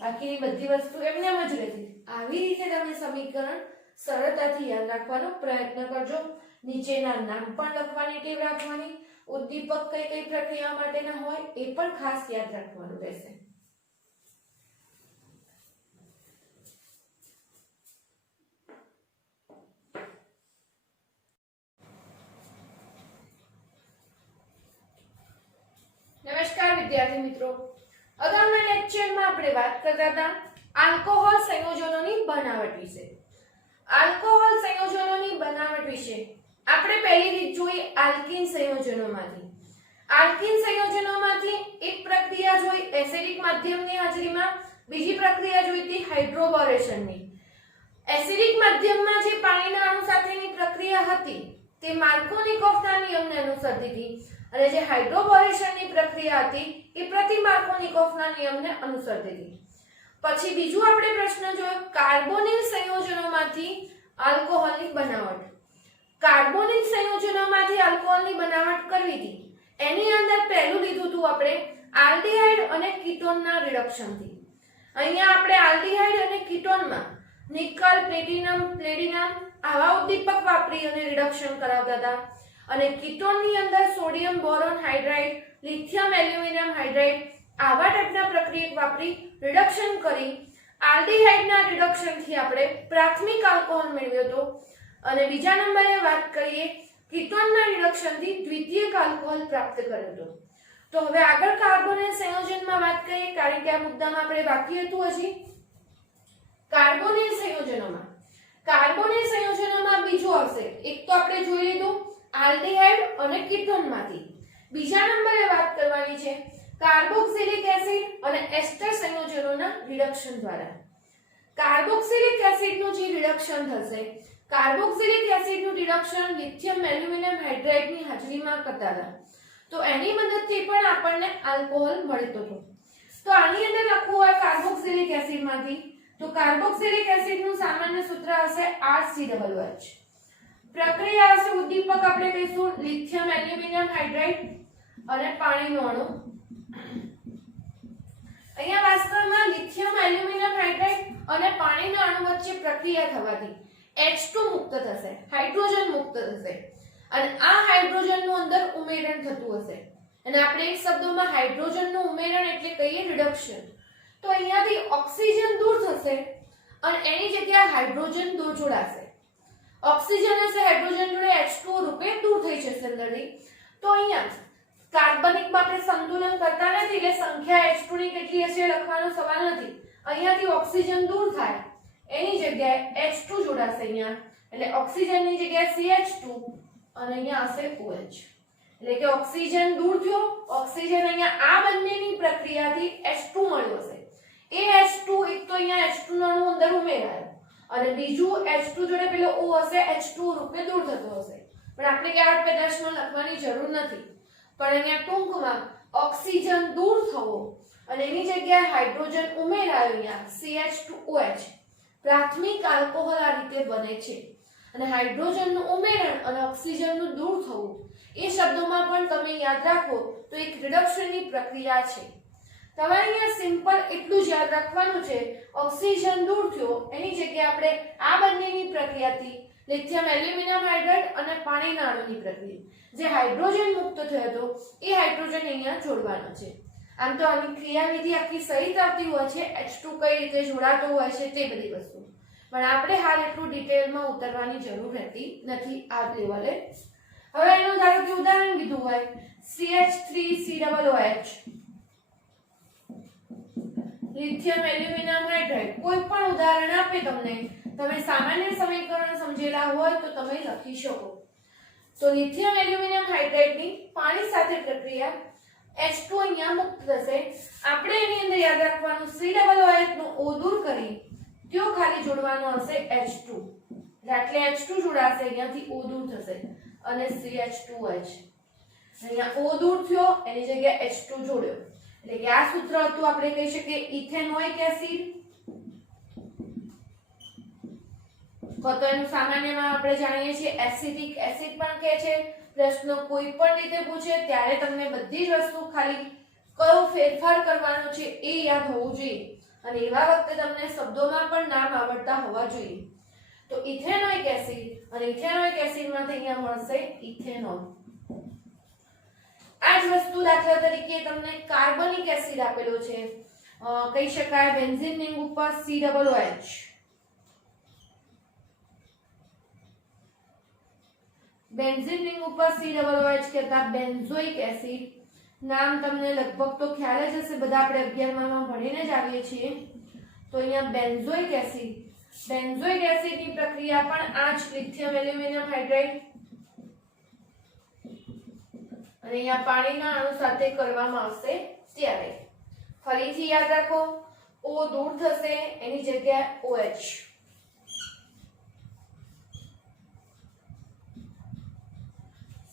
બાકીની બધી વસ્તુ એમને એમ જ રહેતી. આવી રીતે તમે સમીકરણ સરળતાથી યાદ રાખવાનો પ્રયત્ન કરજો. નીચેના નામ પણ લખવાની ટેવ રાખવાની. ઉદ્દીપક કઈ કઈ પ્રક્રિયા માટેના હોય એ પણ ખાસ યાદ રાખવાનું રહેશે. નમસ્કાર વિદ્યાર્થી મિત્રો, અગાઉના લેક્ચરમાં આપણે વાત કરતા હતા આલ્કોહોલ સંયોજનોની બનાવટ વિશે. આલ્કોહોલ સંયોજનોની બનાવટ વિશે આપણે પહેલી રીત જોઈ આલ્કીન સંયોજનોમાંથી. આલ્કીન સંયોજનોમાંથી એક પ્રક્રિયા જોઈ એસિડિક માધ્યમની હાજરીમાં, બીજી પ્રક્રિયા જોઈ હતી હાઇડ્રોબોરેશનની. એસિડિક માધ્યમમાં જે પાણીના અણુ સાથેની પ્રક્રિયા હતી તે માર્કોનિકોફના નિયમને અનુસરતી હતી અને જે હાઇડ્રોબોરેશનની પ્રક્રિયા હતી એ પ્રતિ-માર્કોનિકોફના નિયમને અનુસરતી હતી. પછી બીજું આપણે પ્રશ્ન જોયો કાર્બોનિલ સંયોજનોમાંથી આલ્કોહોલની બનાવટ. કાર્બોનિલ સંયોજનોમાંથી આલ્કોહોલની બનાવટ કરવી હતી. એની અંદર પહેલું લીધું હતું આપણે આલ્ડીહાઇડ અને કીટોનના રિડક્શનથી. અહીંયા આપણે આલ્ડીહાઇડ અને કીટોનમાં નિકલ, પ્લેટિનમ, પ્લેડિનમ આવા ઉદ્દીપક વાપરી અને રિડક્શન કરાવતા હતા. અને કીટોનની અંદર sodium boron hydride, lithium aluminium hydride આવા ટાઈપના પ્રક્રિયક વાપરી રિડક્શન કરી આલ્ડીહાઇડના રિડક્શનથી આપણે પ્રાથમિક આલ્કોહોલ મેળવ્યો હતો. અને બીજા નંબરે વાત કરીએ કીટોનના રિડક્શનથી દ્વિતીયક આલ્કોહોલ પ્રાપ્ત કર્યો હતો. તો હવે આગળ કાર્બોનિલ સંયોજનમાં વાત કરીએ, કારણ કે આ મુદ્દામાં આપણે બાકી હતું હજી. કાર્બોનિલ સંયોજનોમાં બીજું આવશે. એક તો આપણે જોઈ લીધું આલ્ડીહાઇડ અને કીટોનમાંથી. બીજા નંબરે વાત કરવાની છે કાર્બોક્સિલિક એસિડ અને એસ્ટર સંયોજનોના રિડક્શન દ્વારા. કાર્બોક્સિલિક એસિડનું જે રિડક્શન થશે, કાર્બોક્સિલિક એસિડનું રિડક્શન લિથિયમ એલ્યુમિનિયમ હાઇડ્રાઇડની હાજરીમાં કરતા હતા, તો એની મદદથી પણ આપણને આલ્કોહોલ મળતો હતો. તો આની અંદર લખવું હોય કાર્બોક્સિલિક એસિડમાંથી, તો કાર્બોક્સિલિક એસિડનું સામાન્ય સૂત્ર હશે RCOOH. પ્રક્રિયા હશે ઉદ્દીપક આપણે કહીશું લિથિયમ એલ્યુમિનિયમ હાઇડ્રાઇડ અને પાણીનો અણુ. અહીંયા વાસ્તવમાં લિથિયમ એલ્યુમિનિયમ હાઇડ્રાઇડ અને પાણીના અણુ વચ્ચે પ્રક્રિયા થવાથી H2 મુક્ત થશે, હાઇડ્રોજન મુક્ત થશે અને આ હાઇડ્રોજનનું અંદર ઉમેરણ થતું હશે અને આપણે એક શબ્દોમાં હાઇડ્રોજનનું ઉમેરણ એટલે કહીએ રિડક્શન. તો અહીંયાથી ઓક્સિજન દૂર થશે અને એની જગ્યાએ હાઇડ્રોજન દૂર જોડાશે. ઓક્સિજન હશે હાઇડ્રોજન જોડે H2O રૂપે દૂર થઈ જશે અંદરથી. તો અહીંયા કાર્બનિકમાં આપણે સંતુલન કરતા નથી એટલે સંખ્યા H2 ની કેટલી હશે લખવાનો સવાલ નથી. અહીંયાથી ઓક્સિજન દૂર થાય એની જગ્યાએ H2 જોડાશે અહીંયા, એટલે ઓક્સિજનની જગ્યાએ CH2 અને અહીંયા હશે OH. એટલે કે ઓક્સિજન દૂર થયો, ઓક્સિજન અહીંયા આ બંનેની પ્રક્રિયાથી H2 મળ્યો હશે. એ H2 એક તો અહીંયા H2 નો અણુ અંદર ઉમેરાયો અને બીજું H2 જોડે પેલો O હશે H2 રૂપે દૂર થતો હશે. પણ આપણે યાદ પેદાશમાં લખવાની જરૂર નથી, પણ અહીંયા ટૂંકમાં ઓક્સિજન દૂર થવો અને એની જગ્યાએ હાઇડ્રોજન ઉમેરાયો અહીંયા CH2OH. પ્રાથમિક આલ્કોહોલ આ રીતે બને છે અને હાઇડ્રોજનનું ઉમેરણ અને ઓક્સિજનનું દૂર થવું એ શબ્દોમાં પણ તમે યાદ રાખો તો એક રિડક્શનની પ્રક્રિયા છે. તમારે અહીંયા સિમ્પલ એટલું જ યાદ રાખવાનું છે, ઓક્સિજન દૂર થયો એની જગ્યાએ આપણે આ બંનેની પ્રક્રિયાથી લિથિયમ એલ્યુમિનિયમ હાઇડ્રાઇડ અને પાણીના અણુની પ્રક્રિયા જે હાઇડ્રોજન મુક્ત થયો હતો એ હાઇડ્રોજન અહીંયા જોડવાનો છે. આમ તો આની ક્રિયાવિધિ આખી સહિત આવતી હોય છે, H2 કઈ રીતે જોડાતો હોય છે તે બધી વસ્તુ, પણ આપણે હાલ એટલું ડિટેલમાં ઉતરવાની જરૂર રહેતી નથી આ લેવલે. હવે એનું ધારો કે ઉદાહરણ કીધું હોય CH3COOH, લિથિયમ એલ્યુમિનિયમ હાઇડ્રાઇડ, કોઈ પણ ઉદાહરણ આપે તમને, તમે સામાન્ય સમીકરણ સમજેલા હોય તો તમે લખી શકો. તો લિથિયમ એલ્યુમિનિયમ હાઇડ્રાઇડની પાણી સાથે પ્રક્રિયા, H2 અહીંયા મુક્ત થશે. આપણે એની અંદર યાદ રાખવાનું COOH નો O દૂર કરી ત્યો ખાલી જોડવાનો હશે H2, એટલે H2 જોડાશે, અહીંયાથી O દૂર થશે અને CH2OH. અહીંયા O દૂર થયો એની જગ્યાએ H2 જોડ્યો, એટલે કે આ સૂત્ર હતું આપણે કહી શકીએ ઇથેનોઇક એસિડ. તો એનું સામાન્યમાં આપણે જાણીએ છીએ એસિટિક એસિડ પણ કહે છે. પ્રશ્ન કોઈ પણ રીતે પૂછે ત્યારે તમને બધી જ વસ્તુ ખાલી કયો ફેરફાર કરવાનો છે એ યાદ હોવું જોઈએ અને એવા વખતે તમને શબ્દોમાં પણ નામ આવડતા હોવા જોઈએ. તો ઇથેનોઇક એસિડ અને ઇથેનોઇક એસિડમાંથી અહીંયા મળશે ઇથેનોલ. આ જ વસ્તુ દાખલા તરીકે તમને કાર્બનિક એસિડ આપેલો છે, કહી શકાય બેન્ઝીન રિંગ ઉપર COOH, બેન્ઝીન રિંગ ઉપર COOH કહેતા બેન્ઝોઇક એસિડ. નામ તમને લગભગ તો ખ્યાલ જ હશે, બધા આપણે 11માં ભણીને જ આવીએ છીએ. તો અહીંયા બેન્ઝોઇક એસિડ, બેન્ઝોઇક એસિડની પ્રક્રિયા પણ આ જ લિથિયમ એલ્યુમિનિયમ હાઇડ્રાઇડ અને અહીંયા પાણીના અણુ સાથે કરવામાં આવશે ત્યારે. ફરીથી યાદ રાખો, O દૂર થશે એની જગ્યાએ OH,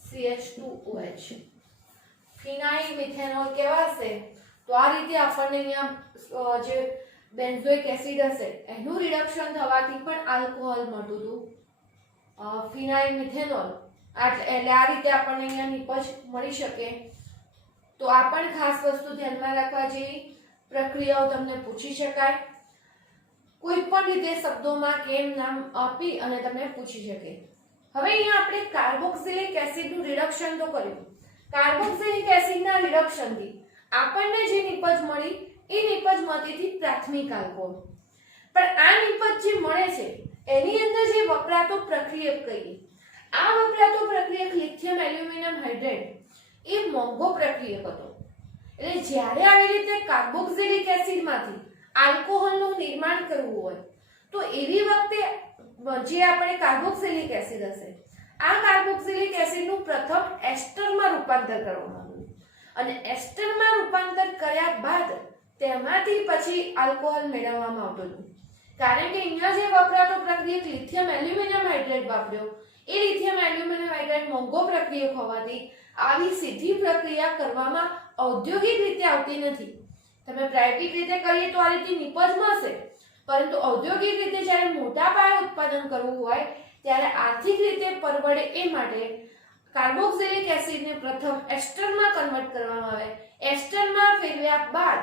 CH2OH. ફિનાઇલ મિથેનોલ કહેવાશે. તો આ રીતે આપણને અહીંયા જે બેન્ઝોઇક એસિડ હશે એનું રિડક્શન થવાથી પણ આલ્કોહોલ મળતું હતું, ફિનાઇલ મિથેનોલ. એટલે આ રીતે આપણને અહીંયા નિપજ મળી શકે. તો આ પણ ખાસ વસ્તુ ધ્યાનમાં રાખવા જેવી. પ્રક્રિયાઓ તમને પૂછી શકાય કોઈ પણ રીતે શબ્દોમાં કેમ નામ આપી અને તમને પૂછી શકે. હવે અહીંયા આપણે કાર્બોક્સિલિક એસિડનું રિડક્શન તો કર્યું. કાર્બોક્સિલિક એસિડના રિડક્શનથી આપણને જે નિપજ મળી એ નિપજમાંથી પ્રાથમિક આલ્કોહોલ. પણ આ નિપજ જે મળે છે એની અંદર જે વપરાતો પ્રક્રિયક કહીએ, આ વપરાતો પ્રક્રિયક લિથિયમ એલ્યુમિનિયમ હાઇડ્રાઇડ એ મોંઘો પ્રક્રિયક હતો. એટલે જ્યારે આવી રીતે કાર્બોક્સિલિક એસિડમાંથી આલ્કોહોલનું નિર્માણ કરવું હોય તો એવી વખતે જે આપણે કાર્બોક્સિલિક એસિડ હશે, આ કાર્બોક્સિલિક એસિડનું પ્રથમ એસ્ટરમાં રૂપાંતર કરવામાં આવ્યું અને એસ્ટરમાં રૂપાંતર કર્યા બાદ તેમાંથી પછી આલ્કોહોલ મેળવવામાં આવતું હતું. કારણ કે અહીંયા જે વપરાતો પ્રક્રિયક લિથિયમ એલ્યુમિનિયમ હાઇડ્રેટ વાપર્યો, એ લિથિયમ એલ્યુમિનિયમ હાઇડ્રેટ મોંઘો પ્રક્રિયક હોવાથી આવી સીધી પ્રક્રિયા કરવામાં ઔદ્યોગિક રીતે આવતી નથી. તમે પ્રાયોગિક રીતે કરીએ તો આ રીતે નિપજ મળશે, પરંતુ ઔદ્યોગિક રીતે જ્યારે મોટા પાયે ઉત્પાદન કરવું હોય ત્યારે આર્થિક રીતે પરવડે એ માટે કાર્બોક્સિલિક એસિડને પ્રથમ એસ્ટરમાં કન્વર્ટ કરવામાં આવે. એસ્ટરમાં ફેરવ્યા બાદ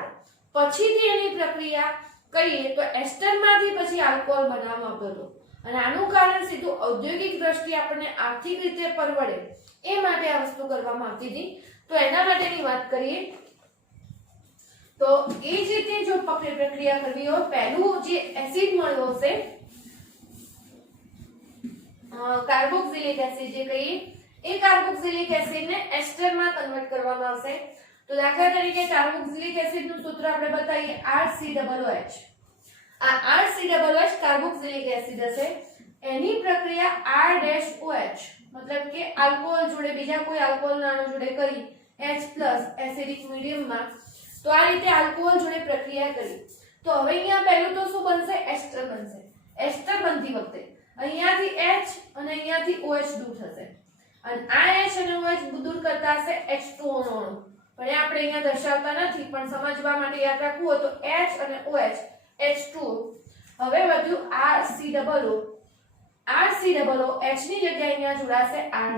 પછીથી એની પ્રક્રિયા કરીએ તો એસ્ટરમાંથી પછી આલ્કોહોલ બનાવવામાં આવતો હતો. અને આનું કારણ સીધું ઔદ્યોગિક દ્રષ્ટિએ આપણને આર્થિક રીતે પરવડે એ માટે આ વસ્તુ કરવામાં આવતી હતી. તો એના માટેની વાત કરીએ તો એ જ રીતે જો પ્રક્રિયા કરવી હોય, પહેલું જે એસિડ મળ્યો હશે કાર્બોક્સિલિક એસિડ જે કહીએ, એ કાર્બોક્સિલિક એસિડને એસ્ટરમાં કન્વર્ટ કરવામાં આવશે. તો દાખલા તરીકે કાર્બોક્સિલિક એસિડનું સૂત્ર આપણે બતાવીએ RCOOH. આ RCOOH કાર્બોક્સિલિક એસિડ હશે, એની પ્રક્રિયા R-OH મતલબ કે આલ્કોહોલ જોડે બીજા કોઈ આલ્કોહોલ નાનો જોડે કરી H+ એસિડિક મીડિયમમાં, તો આ રીતે આલ્કોહોલ જોડે પ્રક્રિયા કરી. તો હવે અહીંયા પહેલું તો શું બનશે? એસ્ટર બનશે. એસ્ટર બનતી વખતે અહીંયાથી H અને અહીંયાથી OH દૂર થશે, અને આ H અને OH દૂર કરતા હશે H2O નો અણુ, પણ એ આપણે અહીંયા દર્શાવતા નથી, પણ સમજવા માટે યાદ રાખવું હોય તો H અને OH H2O. હવે વધ્યું RCOO. H ની જગ્યાએ અહીંયા જોડાશે R'.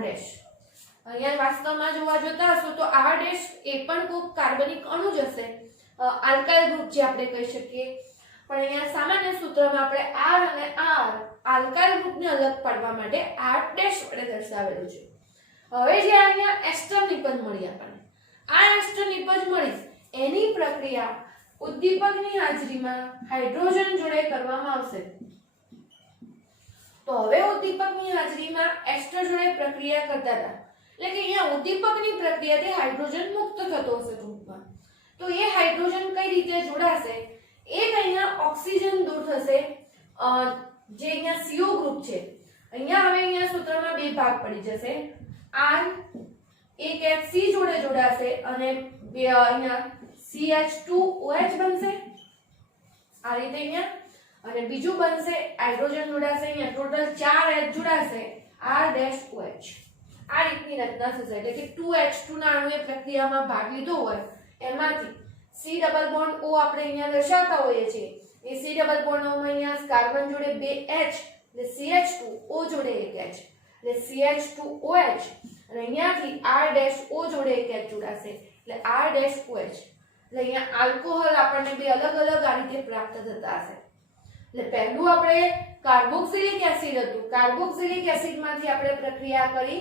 અહીંયા વાસ્તવમાં જોવા જતા હશો તો R' એ પણ કોઈક કાર્બનિક અણુ જ હશે, આલ્કાઇલ ગ્રુપ જે આપણે કહી શકીએ, પણ અહીંયા સામાન્ય સૂત્રમાં આપણે R અને R આલ્કાઇલ ગ્રુપને અલગ પાડવા માટે R' વડે દર્શાવેલું છે. હવે જે અહીંયા એસ્ટર નિપજ મળી આપણને, આ એસ્ટર નિપજ મળી એની પ્રક્રિયા ઉદ્દીપકની હાજરીમાં હાઇડ્રોજન જોડે કરવામાં આવશે. તો હવે ઉદ્દીપકની હાજરીમાં એસ્ટર જોડે પ્રક્રિયા કરતા હતા, એટલે કે અહીંયા ઉદ્દીપકની પ્રક્રિયાથી હાઇડ્રોજન મુક્ત થતો હશે ટૂંકમાં. તો એ હાઇડ્રોજન કઈ રીતે જોડાશે? એક અહીંયા ઓક્સિજન દૂર થશે, જે અહીંયા CO ગ્રુપ છે. અહીંયા હવે અહીંયા સૂત્રમાં બે ભાગ પડી જશે. R એક HC જોડે જોડાશે અને અહીંયા CH2OH બનશે આ રીતે અહીંયા, અને બીજું બનશે હાઇડ્રોજન જોડાશે અહીંયા, ટોટલ 4 H જોડાશે R-OH. આ રીતની રચના થશે, એટલે કે 2H2 ના અણુએ પ્રક્રિયામાં ભાગ લીધો હોય એમાંથી C ડબલ બોન્ડ O આપણે અહીંયા દર્શાવતા હોઈએ છીએ. એ C ડબલ બોન્ડ O માં અહીંયા કાર્બન જોડે 2 H એટલે CH2, O જોડે 1 H એટલે CH2OH, અને અહીંયાથી R-O જોડે 1 H જોડાશે એટલે R-OH. એટલે અહીંયા આલ્કોહોલ આપણને બે અલગ અલગ આ રીતે પ્રાપ્ત થતા હશે. એટલે પહેલું આપણે કાર્બોક્સિલિક એસિડ હતું, કાર્બોક્સિલિક એસિડમાંથી આપણે પ્રક્રિયા કરી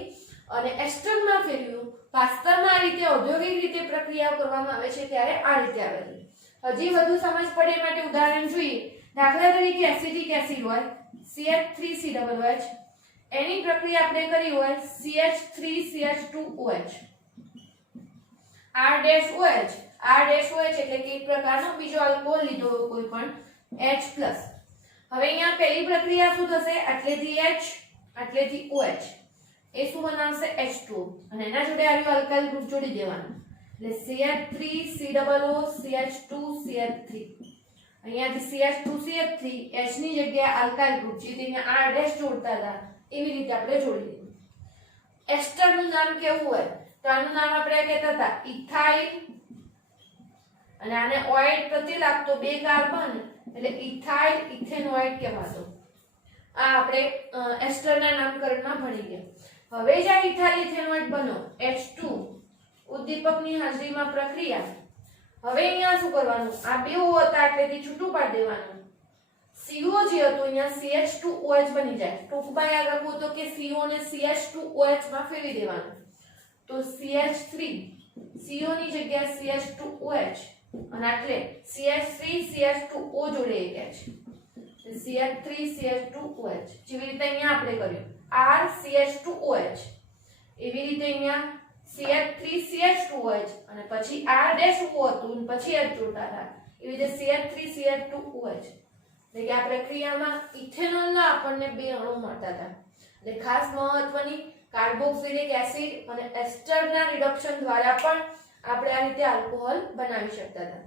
અને એસ્ટરમાં ફેરવ્યું. વાસ્તવમાં આ રીતે ઔદ્યોગિક રીતે પ્રક્રિયા કરવામાં આવે છે ત્યારે આ રીતે આવેલી. હજી વધુ સમજ પડે એ માટે ઉદાહરણ જોઈએ. દાખલા તરીકે એસિટિક એસિડ હોય CH3COOH, એની પ્રક્રિયા આપણે કરી હોય CH3CH2OH. R-OH એટલે કે એક પ્રકારનો બીજો આલ્કોહોલ લીધો કોઈ પણ H+. હવે અહીંયા પહેલી પ્રક્રિયા શું થશે? આટલેથી H આટલેથી OH, એ શું બનાવશે? H2O, અને એના જોડે આવ્યું આલ્કાઇલ ગ્રુપ જોડી દેવાનું એટલે CH3COO CH2CH3. અહીંયાથી CH2CH3 H ની જગ્યાએ આલ્કાઇલ ગ્રુપ છે, અહીંયા R' જોડતા હતા એવી રીતે આપણે જોડી દીધું. એસ્ટર નું નામ કેવું હોય તો આનું નામ આપણે કહેતા હતા ઇથાઇલ, અને આને ઓઇડ પ્રત્યે લાગતો બે કાર્બન એટલે ઇથાઇલ ઇથેનોઇડ કહેવાતો. આ આપણે એસ્ટરના નામકરણમાં ભણી ગયા. હવે જે ઇથાઇલ ઇથેનોઇડ બનો H2 ઉદ્દીપકની હાજરીમાં પ્રક્રિયા. હવે અહીંયા શું કરવાનું? આ બે O હતા એટલેથી છૂટું પાડી દેવાનું. CO જે હતું અહીંયા CH2OH બની જાય. ટૂંકમાં યાદ રાખવું તો કે CO ને CH2OH માં ફેરવી દેવાનું. તો CH3 CO ની જગ્યાએ CH2OH, અને એટલે CH3CH2O જોડે 1 H CH3CH2OH. જેવી રીતે અહીંયા આપણે કર્યું RCH2OH, એવી રીતે અહીંયા CH3CH2OH અને પછી R-O હતું પછી H જોડતા હતા, એવી રીતે CH3CH2OH. એટલે કે આ પ્રક્રિયામાં ઇથેનોલના આપણને બે અણુ મળતા હતા. એટલે ખાસ મહત્વની કાર્બોક્સિલિક એસિડ અને એસ્ટરના રિડક્શન દ્વારા પણ આપણે આ રીતે આલ્કોહોલ બનાવી શકતા હતા.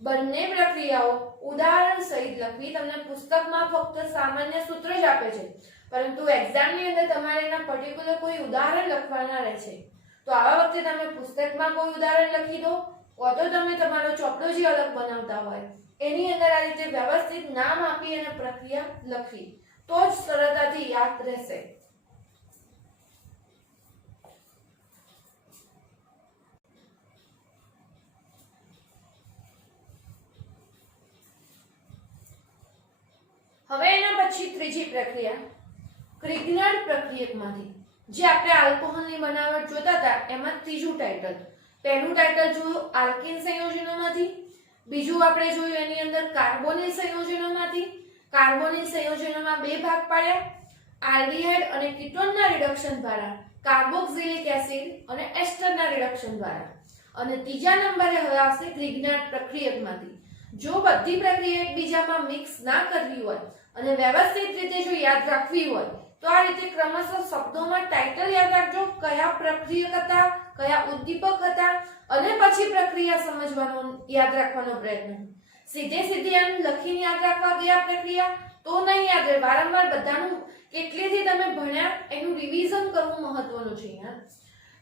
બંને પ્રક્રિયાઓ ઉદાહરણ સહિત લખવી. તમને પુસ્તકમાં ફક્ત સામાન્ય સૂત્ર જ આપે છે, પરંતુ એક્ઝામની અંદર તમારે એના પર્ટિક્યુલર કોઈ ઉદાહરણ લખવાના રહે છે. તો આવા વખતે તમે પુસ્તકમાં કોઈ ઉદાહરણ લખી દો, અથવા તો તમે તમારો ચોપડો જે અલગ બનાવતા હોય એની અંદર આ રીતે વ્યવસ્થિત નામ આપી અને પ્રક્રિયા લખી, તો જ સરળતાથી યાદ રહેશે. હવે એના પછી ત્રીજી પ્રક્રિયા ક્રિગ્નાર્ડ પ્રક્રિયકમાંથી, જે આપણે આલ્કોહોલની બનાવટ જોતા હતા એમાં ત્રીજું ટાઇટલ. પહેલું ટાઇટલ જોયું આલ્કીન સંયોજનોમાંથી, બીજું આપણે જોયું એની અંદર કાર્બોનિલ સંયોજનોમાંથી. કાર્બોનિલ સંયોજનોમાં બે ભાગ પાડ્યા, આલ્ડીહાઇડ અને કીટોનના રિડક્શન દ્વારા, કાર્બોક્સિલિક એસિડ અને એસ્ટરના રિડક્શન દ્વારા. અને ત્રીજા નંબરે હવે આવશે ક્રિગ્નાર્ડ પ્રક્રિયકમાંથી. જો બધી પ્રક્રિયા એકબીજામાં મિક્સ ના કરવી હોય અને વ્યવસ્થિત રીતે જો યાદ રાખવી હોય તો આ રીતે ક્રમશઃ શબ્દોમાં ટાઇટલ યાદ રાખજો, કયા પ્રક્રિયક હતા, કયા ઉદ્દીપક હતા, અને પછી પ્રક્રિયા સમજવાનો યાદ રાખવાનો પ્રયત્ન. સીધી એમ લખીને યાદ રાખવા ગયા પ્રક્રિયા તો નહીં યાદ રહે. વારંવાર બધાનું કેટલેથી તમે ભણ્યા એનું રિવિઝન કરવું મહત્વનું છે યાર.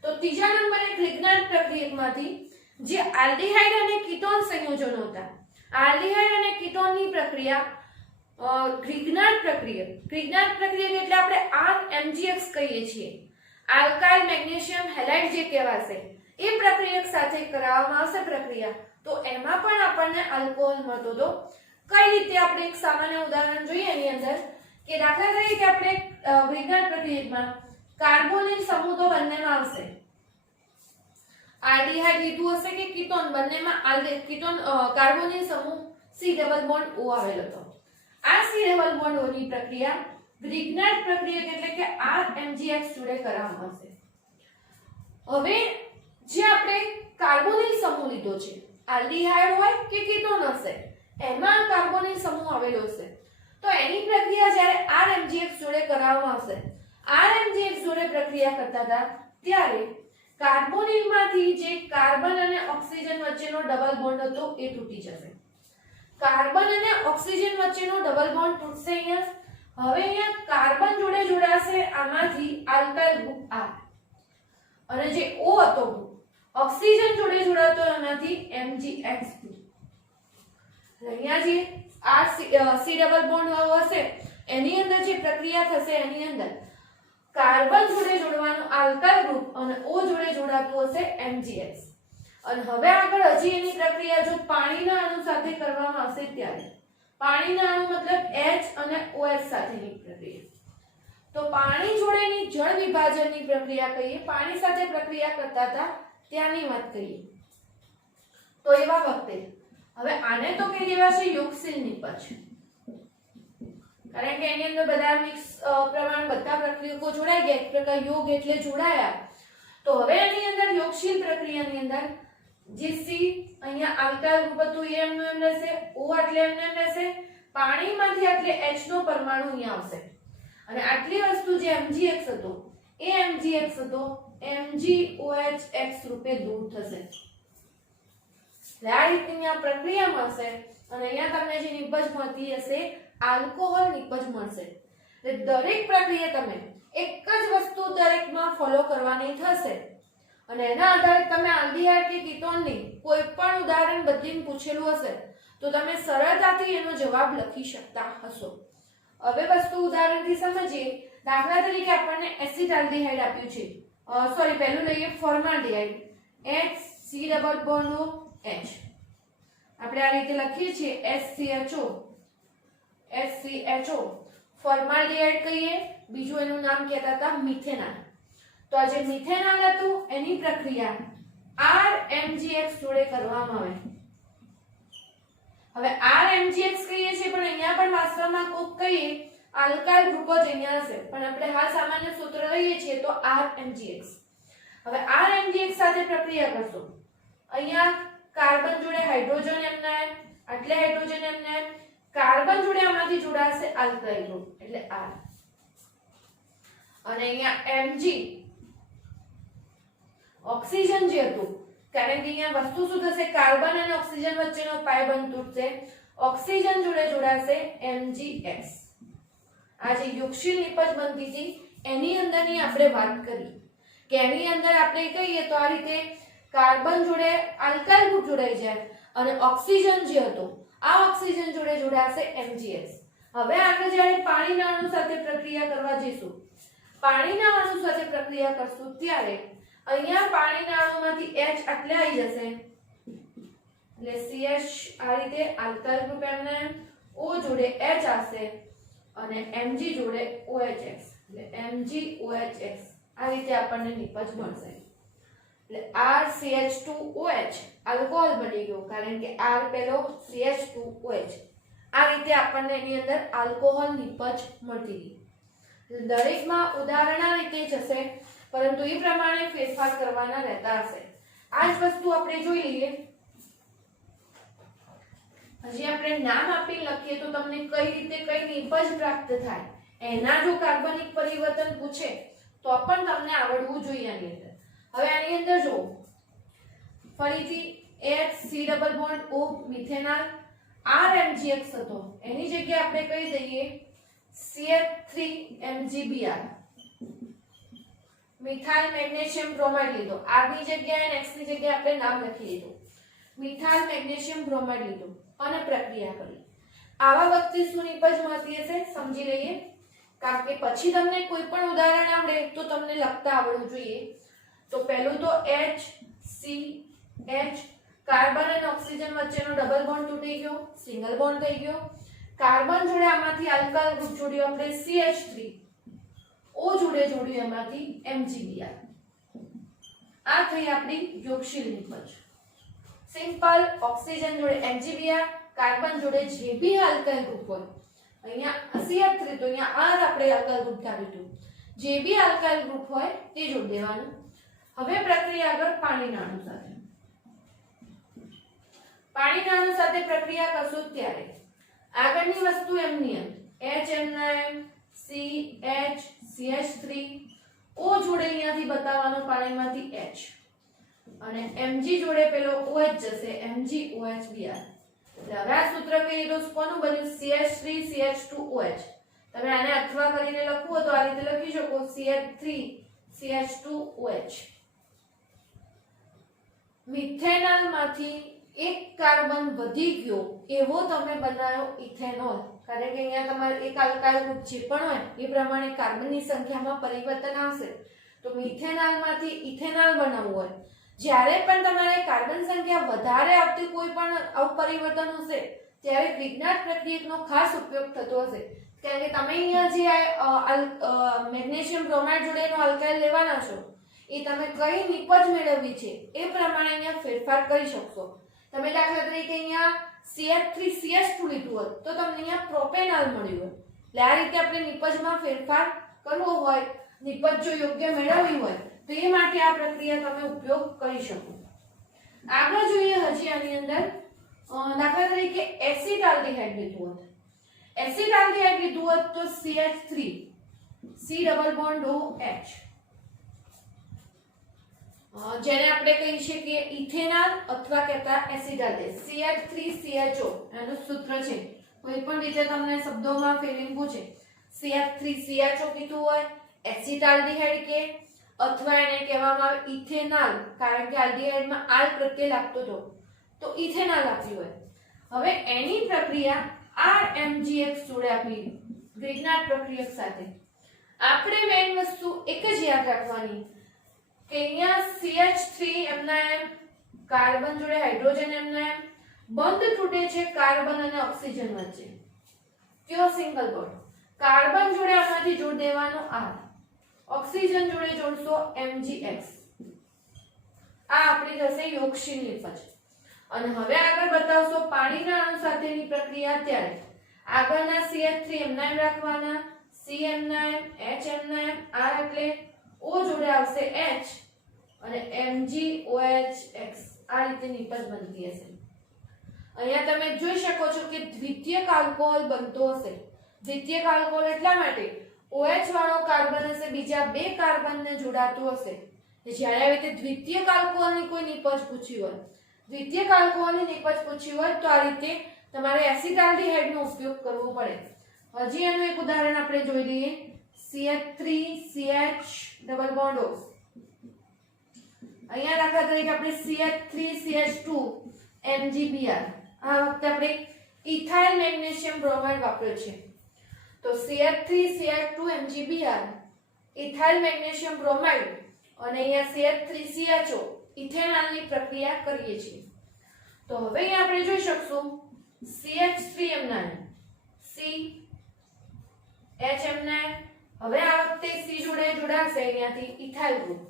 તો ત્રીજા નંબરે ક્રિગ્નાર્ડ પ્રક્રિયકમાંથી જે આલ્ડીહાઇડ અને કીટોન સંયોજનો હતા, આલ્ડીહાઇડ અને કીટોનની પ્રક્રિયા ક્રિગ્નાર્ડ પ્રક્રિયક. ક્રિગ્નાર્ડ પ્રક્રિયક એટલે આપણે RMGX કહીએ છીએ, આલ્કાઇલ મેગ્નેશિયમ હેલાઇડ જે કહેવાશે એ પ્રક્રિયક સાથે કરાવવામાં આવશે પ્રક્રિયા. તો એમાં પણ આપણને આલ્કોહોલ મળતો હતો. કઈ રીતે આપણે એક સામાન્ય ઉદાહરણ જોઈએ એની અંદર કે દાખલા તરીકે આપણે ક્રિગ્નાર્ડ પ્રક્રિયકમાં કાર્બોનિલ સમૂહ તો બંનેમાં આવશે, આલ્ડીહાઇડ લીધું હશે કે કીટોન, બંનેમાં કીટોન કાર્બોનિલ સમૂહ C ડબલ બોન્ડ O આવેલો હતો. આ C ડબલ બોન્ડ O ની પ્રક્રિયા ક્રિગ્નાર્ડ પ્રક્રિયક એટલે કે RMGX જોડે કરાવવામાં આવશે. હવે જે આપણે કાર્બોનિલ સમૂહ લીધો છે, આલ્ડીહાઇડ હોય કે કીટોન હશે, એમાં કાર્બોનિલ સમૂહ આવેલો હશે, તો એની પ્રક્રિયા જ્યારે RMGX જોડે કરાવવામાં આવશે. RMGX જોડે પ્રક્રિયા કરતા હતા ત્યારે કાર્બોનિલમાંથી જે કાર્બન અને ઓક્સિજન વચ્ચેનો ડબલ બોન્ડ હતો એ તૂટી જશે. કાર્બન અને ઓક્સિજન વચ્ચેનો ડબલ બોન્ડ તૂટશે અહીંયા. હવે અહીંયા કાર્બન જોડે જોડાશે આમાંથી આલ્કાઇલ ગ્રુપ R, અને જે O હતો ઓક્સિજન જોડે જોડાતો એમાંથી MgX. અહીંયા જે C ડબલ બોન્ડ હશે એની અંદર જે પ્રક્રિયા થશે એની અંદર કાર્બન જોડે જોડવાનું આલ્કાઇલ ગ્રુપ અને O જોડે જોડાતું હશે MgX. અને હવે આગળ હજી એની પ્રક્રિયા જો પાણીના અણુ સાથે કરવામાં આવશે ત્યારે, પાણીના અણુ મતલબ H અને OH સાથેની પ્રક્રિયા. તો પાણી જોડેની જળ વિભાજનની પ્રક્રિયા કહીએ, પાણી સાથે પ્રક્રિયા કરતા હતા ત્યાંની વાત કરીએ. તો એવા વખતે હવે આને તો કહી દેવાશે યોગશીલ નિપજ, કારણ કે એની અંદર બધા મિક્સ પ્રમાણ બધા પ્રક્રિયકો જોડાઈ ગયા, એક પ્રકાર યોગ એટલે જોડાયા. તો હવે એની અંદર યોગશીલ પ્રક્રિયાની અંદર જે C અહીંયા આલ્કાઇલ ગ્રુપ હતું એ એમનું એમ રહેશે, O એટલે એમનું એમ રહેશે, પાણીમાંથી એટલે H નો પરમાણુ અહીંયા આવશે, અને આટલી વસ્તુ જે MgX હતો એ MgX હતો MgOHX રૂપે દૂર થશે. આ રીતની આ પ્રક્રિયા મળશે અને અહીંયા તમને જે નિપજ મળતી હશે આલ્કોહોલ નિપજ મળશે. દરેક પ્રક્રિયા તમે એક જ વસ્તુ દરેકમાં ફોલો કરવાની થશે અને એના આધારે તમે આલ્ડીહાઇડ કે કીટોનની કોઈ પણ ઉદાહરણ બધીને પૂછેલું હશે તો તમે સરળતાથી એનો જવાબ લખી શકતા હશો. હવે વસ્તુ ઉદાહરણથી સમજીએ. દાખલા તરીકે આપણને એસિટાલ્ડીહાઇડ આપ્યું છે, સોરી પહેલું લઈએ formaldehyde, HC double bond O H. આપણે આ રીતે લખીએ છીએ SCHO. ફોર્માલ્ડીહાઇડ કહીએ, બીજું એનું નામ કહેતા હતા મિથેનોલ. તો આ જે મિથેનોલ હતું એની પ્રક્રિયા RMGX જોડે કરવામાં આવે. હવે RMGX કહીએ છીએ પણ અહીંયા પણ વાસ્તવમાં કોક કહીએ આલ્કાઇલ ગ્રુપ જ અહીંયા હશે, પણ આપણે હાલ સામાન્ય સૂત્ર લઈએ છીએ તો RMGX. હવે RMGX સાથે પ્રક્રિયા કરશો, અહીંયા કાર્બન જોડે હાઇડ્રોજન એમના એમ, એટલે હાઇડ્રોજન એમના એમ, કાર્બન જોડે આમાંથી જોડાશે આલ્કાઇલ ગ્રુપ એટલે R, અને અહીંયા Mg ઓક્સિજન જે હતું, કારણ કે અહીંયા વસ્તુ શું થશે કાર્બન અને ઓક્સિજન વચ્ચેનો પાય બંધ તૂટશે ઓક્સિજન જોડે જોડાશે MgX. આ જે યોગશીલ નિપજ બનતી હતી એની અંદરની આપણે વાત કરી કે એની અંદર આપણે કહીએ તો આ રીતે કાર્બન જોડે આલ્કાઇલ ગ્રુપ જોડાઈ જાય અને ઓક્સિજન જે હતો આ ઓક્સિજન જોડે જોડાશે MgX. હવે આપણે જ્યારે પાણીના અણુ સાથે પ્રક્રિયા કરવા જઈશું, પાણીના અણુ સાથે પ્રક્રિયા કરશું ત્યારે અહીંયા પાણીના અણુમાંથી H આટલે આવી જશે એટલે CH આ રીતે આલ્કાઇલ ગ્રુપ એમને O જોડે H આવશે અને Mg જોડે OHX એટલે MgOHX. આ રીતે આપણને નિપજ મળશે. એટલે RCH2OH આલ્કોહોલ બની ગયો કારણ કે R પેલો CH2OH. આ રીતે આપણને એની અંદર આલ્કોહોલ નિપજ મળતી હતી. દરેકમાં ઉદાહરણ આ રીતે જશે પરંતુ એ પ્રમાણે ફેરફાર કરવાના રહેતા હશે. આ જ વસ્તુ આપણે જોઈ લઈએ. હજી આપણે નામ આપી લખીએ તો તમને કઈ રીતે કઈ નિપજ પ્રાપ્ત થાય એના જો કાર્બનિક પરિવર્તન પૂછે તો પણ તમને આવડવું જોઈએ આની અંદર. હવે આની અંદર જો ફરીથી H C double bond O methanol RMgX હતો એની જગ્યાએ આપણે કહી દઈએ CH3MgBr. મિથાઇલ મેગ્નેશિયમ બ્રોમાઇડ લીધો, R ની જગ્યાએ અને X ની જગ્યાએ આપણે નામ લખી લીધું. મિથાઇલ મેગ્નેશિયમ બ્રોમાઇડ લીધો અને પ્રક્રિયા કરી. આવા વખતે શું નિપજ મળતી હશે સમજી લઈએ કારણ કે પછી તમને કોઈ પણ ઉદાહરણ આવડે તો તમને લખતા આવડવું જોઈએ. તો પહેલું તો H C H કાર્બન અને ઓક્સિજન વચ્ચેનો ડબલ બોન્ડ તૂટી ગયો, સિંગલ બોન્ડ થઈ ગયો. કાર્બન જોડે આમાંથી આલ્કાઇલ ગ્રુપ જોડ્યું આપણે CH3, O જોડે જોડ્યું એમાંથી MgBr. આ થઈ આપણી યોગશીલ નિપજ. સિમ્પલ ઓક્સિજન જોડે MgBr, કાર્બન જોડે જે બી આલ્કાઇલ ગ્રુપ હોય અહીંયા CH3 તો અહીંયા R આપણે આલ્કાઇલ ગ્રુપ ધાર્યું જે બી આલ્કાઇલ ગ્રુપ હોય તે જોડી દેવાનું. હવે પ્રક્રિયા આગળ પાણીના અણુ સાથે. પાણીના અણુ સાથે પ્રક્રિયા કરશું ત્યારે આગળની વસ્તુ એમની HNM CH CH3 O જોડે અહીંયાથી બતાવવાનો પાણીમાંથી H અને Mg જોડે પેલો OH જશે MgOHBr. એટલે હવે આ સૂત્ર કહીએ તો કોનું બન્યું CH3 CH2OH. તમે આને અથવા કરીને લખવું તો આ રીતે લખી શકો CH3 CH2OH. મિથેનોલ માંથી એક કાર્બન વધી ગયો એવો તમે બનાવ્યો ઇથેનોલ કારણ કે અહીંયા તમારે એક આલ્કાઇલ ગ્રુપ જે પણ હોય એ પ્રમાણે કાર્બનની સંખ્યામાં પરિવર્તન આવશે. તો મિથેનોલમાંથી ઇથેનોલ બનાવવું હોય જ્યારે પણ તમારે કાર્બન સંખ્યા વધારે આવતી કોઈ પણ આવું પરિવર્તન હશે ત્યારે ગ્રિગ્નાર્ડ પ્રક્રિયકનો ખાસ ઉપયોગ થતો હશે કારણ કે તમે અહીંયા જે મેગ્નેશિયમ બ્રોમાઇડ જોડેનો આલ્કાઇલ લેવાના છો એ તમે કઈ નિપજ મેળવવી છે એ પ્રમાણે અહીંયા ફેરફાર કરી શકશો. તમે દાખલા તરીકે અહીંયા CH3 CH2 લીધું હોત તો તમને અહીંયા પ્રોપેનોલ મળ્યું હોત. એટલે આ રીતે આપણે નિપજમાં ફેરફાર કરવો હોય, નિપજ જો યોગ્ય મેળવવી હોય તો એ માટે આ પ્રક્રિયા તમે ઉપયોગ કરી શકો. આગળ જોઈએ હજી આની અંદર દાખલા તરીકે એસિટાલ્ડિહાઇડ લીધું હોત. એસિટાલ્ડિહાઇડ લીધું હોત તો CH3 C double bond OH જેને આપણે કહી શકીએ ઇથેનોલ અથવા કહેતા એસિટાલ્ડિહાઇડ CH3CHO એનું સૂત્ર છે. કોઈ પણ રીતે તમને શબ્દોમાં ફેરવીને પૂછે CH3CHO કીધું હોય એસિટાલ્ડિહાઇડ કે અથવા એને કહેવામાં આવે ઇથેનોલ કારણ કે આલ્ડિહાઇડમાં આલ પ્રત્યય લાગતો હતો તો ઇથેનોલ આપ્યું હોય. હવે એની પ્રક્રિયા RMgX જોડે આપી ગ્રિગ્નાર્ડ પ્રક્રિયક સાથે. આપણે મેઇન વસ્તુ એક જ યાદ રાખવાની કે અહીંયા CH3 એમના કાર્બન જોડે હાઇડ્રોજન એમના બંધ તૂટે છે કાર્બન અને ઓક્સિજન વચ્ચે. કયો સિંગલ બોન્ડ. કાર્બન જોડે આમાંથી જોડ દેવાનો R, ઓક્સિજન જોડે જોડશો MgX. આ આપણી થશે યોગશીલ નિપજ. અને હવે આગળ બતાવશો પાણીના અણુ સાથેની પ્રક્રિયા ત્યારે આગળના CH3 એમના રાખવાના, C એમના H એમના R એટલે O જોડે આવશે H અને MgOHX. આ રીતે નિપજ બનતી હશે. અહીંયા તમે જોઈ શકો છો કે દ્વિતીયક આલ્કોહોલ બનતો હશે. દ્વિતીયક આલ્કોહોલ એટલા માટે OH વાળો કાર્બન હશે બીજા બે કાર્બનને જોડાતું હશે. જ્યારે આવી રીતે દ્વિતીયક આલ્કોહોલની કોઈ નિપજ પૂછી હોય, દ્વિતીયક આલ્કોહોલની નિપજ પૂછી હોય તો આ રીતે તમારે એસિટાલ્ડીહાઇડનો ઉપયોગ કરવો પડે. હજી એનું એક ઉદાહરણ આપણે જોઈ લઈએ. CH3CH double bond O. અહીંયા દાખલા તરીકે આપણે CH3CH2 MgBr. આ વખતે આપણે ઇથાઇલ મેગ્નેશિયમ બ્રોમાઇડ વાપર્યો છે. તો CH3CH2 MgBr ethyl magnesium bromide અને અહીંયા CH3CHO ઇથેનોલની પ્રક્રિયા કરીએ છીએ. તો હવે અહીંયા આપણે જોઈ શકશું CH3M9 CHM9. હવે આ વખતે C જોડે જોડાશે અહીંયાથી ઇથાઇલ ગ્રુપ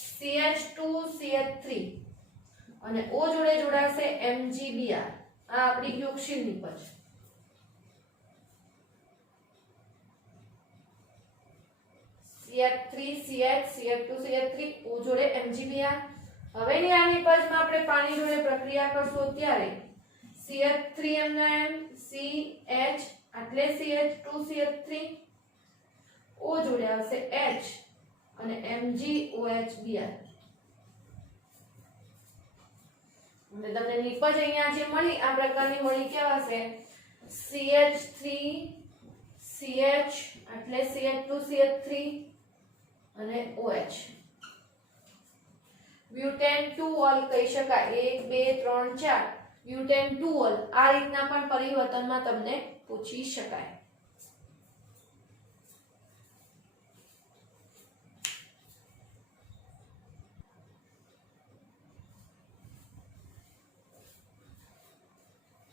CH2CH3 અને O જોડે જોડાશે MgBr. આ આપણી યોગશીલ નિપજ. CH3CH CH2CH3 O જોડે MgBr. હવેની આ નિપજમાં આપણે પાણી જોડે પ્રક્રિયા કરશું ત્યારે CH3M9 CH એટલે CH2CH3 O જોડે આવશે H અને MgOHBr. અને તમને નિપજ અહીંયા જે મળી આ પ્રકારની મળી કેવા છે CH3CH એટલે CH2CH3 અને OH. બ્યુટેન 2 ઓલ કહી શકાય. 1 2 3 4 બ્યુટેન 2 ઓલ. આ રીતના પણ પરિવર્તનમાં તમને પૂછી શકાય.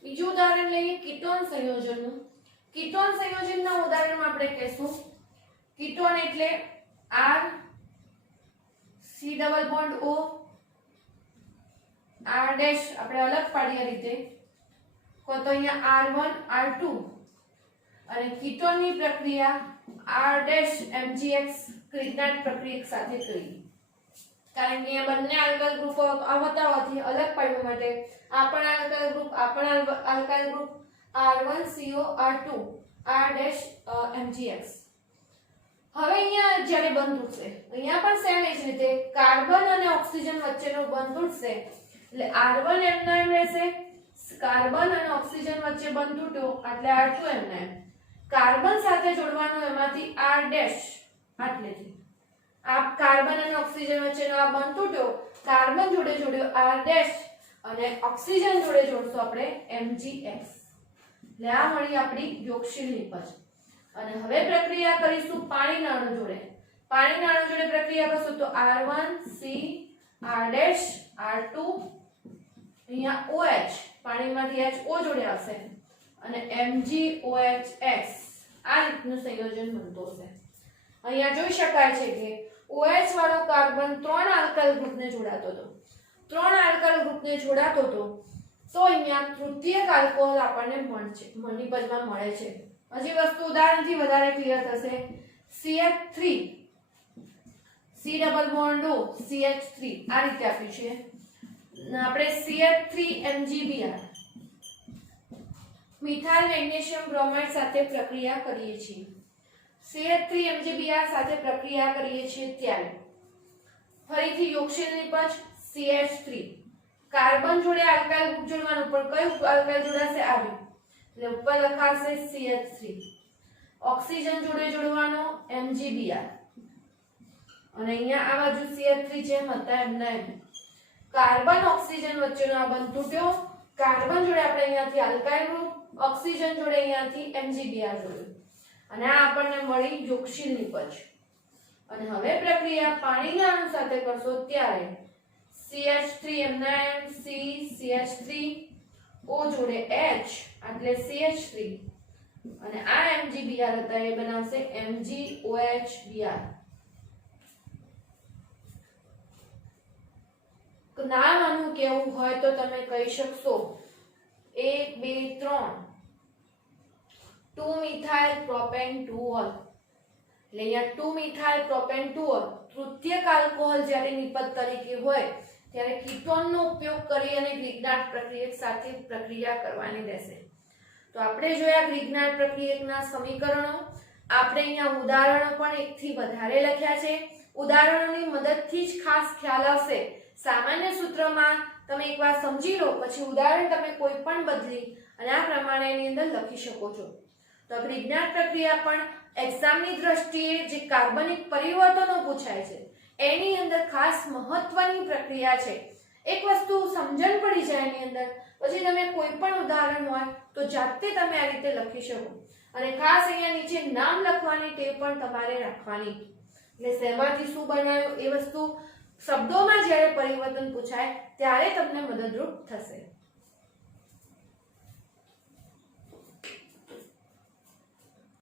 બીજું ઉદાહરણ લઈએ કીટોન સંયોજનનું. કીટોન સંયોજનના ઉદાહરણમાં આપણે કહેશું કીટોન એટલે R C double bond O R dash આપણે અલગ પાડીએ રીતે તો અહીંયા R1 R2 અને કીટોનની પ્રક્રિયા R ડેશ MgX ક્રિગ્નાટ પ્રક્રિયા સાથે કરી. કારણ કે અહીંયા બંને આલ્કાઇલ ગ્રુપો આવતાવાથી અલગ પાડવા માટે આ પણ આલ્કાઇલ ગ્રુપ આ પણ alkyl group R1CO R2 R dash MgX. હવે અહીંયા જ્યારે બંધ તૂટશે અહીંયા પણ સેમ એ જ રીતે કાર્બન અને ઓક્સિજન વચ્ચેનો બંધ તૂટશે એટલે R1M9 રહેશે. કાર્બન અને ઓક્સિજન વચ્ચે બંધ તૂટ્યો એટલે R2M9. કાર્બન સાથે જોડવાનો એમાંથી R ડેશ આટલેથી આ કાર્બન અને ઓક્સિજન વચ્ચેનો આ બંધ તૂટ્યો. કાર્બન જોડે જોડ્યો R ડેશ અને ઓક્સિજન જોડે જોડશું આપણે MgX. એટલે આ મળી આપણી યોગશીલ નિપજ. અને હવે પ્રક્રિયા કરીશું પાણીના અણુ જોડે. પાણીના અણુ જોડે પ્રક્રિયા કરશું તો R1 C R dash R2 અહીંયા OH પાણીમાંથી H O જોડે આવશે અને MgOHX. આ રીતનું સંયોજન બનતું હશે. અહીંયા જોઈ શકાય છે કે OH વાળો કાર્બન 3 આલ્કાઇલ ગ્રુપને જોડાતો હતો. 3 આલ્કાઇલ ગ્રુપને જોડાતો હતો તો અહીંયા તૃતીયક આલ્કોહોલ આપણને નિપજમાં મળે છે. હજી વસ્તુ ઉદાહરણથી વધારે ક્લિયર થશે. CH3 C double bond O CH3 આ રીતે આપ્યું છે. આપણે CH3 MgBr methyl magnesium bromide સાથે પ્રક્રિયા કરીએ છીએ. CH3 MgBr સાથે પ્રક્રિયા કરીએ છીએ ત્યારે ફરીથી યોગશીલ નિપજ CH3 કાર્બન જોડે આલ્કાઇલ ગ્રુપ જોડવાનું પણ કયું આલ્કાઇલ જોડાશે આવ્યું એટલે ઉપર લખાશે CH3. ઓક્સિજન જોડે જોડવાનો MgBr અને અહીંયા આ બાજુ CH3 જેમ હતા એમના એમ. કાર્બન ઓક્સિજન વચ્ચેનો આ બંધ તૂટ્યો. કાર્બન જોડે આપણે અહીંયાથી આલ્કાઇલ ગ્રુપ ઓક્સિજન જોડે અહીંયાથી MgBr જોડ્યું અને આ આપણને મળી યોગશીલ નિપજ. અને હવે પ્રક્રિયા પાણીના અણુ સાથે કરશો ત્યારે CH3M9 C CH3 O જોડે H એટલે CH3 અને આ MgBr હતા એ બનાવશે MgOHBr. નામ આનું કેવું હોય તો તમે કહી શકશો 1 2 3 2 મિથાઇલ પ્રોપેન 2 ઓલ. એટલે અહીંયા 2 મિથાઇલ પ્રોપેન 2 ઓલ તૃતીયક આલ્કોહોલ જ્યારે નિપજ તરીકે હોય ત્યારે કીટોનનો ઉપયોગ કરી અને ગ્રિગ્નાટ પ્રક્રિયક સાથે પ્રક્રિયા કરવાની રહેશે. તો આપણે જોયા ગ્રિગ્નાટ પ્રક્રિયકના સમીકરણો. આપણે અહીંયા ઉદાહરણો પણ એકથી વધારે લખ્યા છે. ઉદાહરણોની મદદથી જ ખાસ ખ્યાલ આવશે. સામાન્ય સૂત્રમાં તમે એકવાર સમજી લો પછી ઉદાહરણ તમે કોઈ પણ બદલી અને આ પ્રમાણે એની અંદર લખી શકો છો. તો આપણી જ્ઞાત પ્રક્રિયા પણ એક્ઝામની દ્રષ્ટિએ જે કાર્બનિક પરિવર્તનો પૂછાય છે એની અંદર ખાસ મહત્વની પ્રક્રિયા છે. એક વસ્તુ સમજણ પડી જાય એની અંદર, પછી તમે કોઈ પણ ઉદાહરણ હોય તો જાતે તમે આ રીતે લખી શકો. અને ખાસ અહીંયા નીચે નામ લખવાની ટેવ પણ તમારે રાખવાની. એટલે શેમાંથી શું બનાવ્યું એ વસ્તુ શબ્દોમાં જ્યારે પરિવર્તન પૂછાય ત્યારે તમને મદદરૂપ થશે.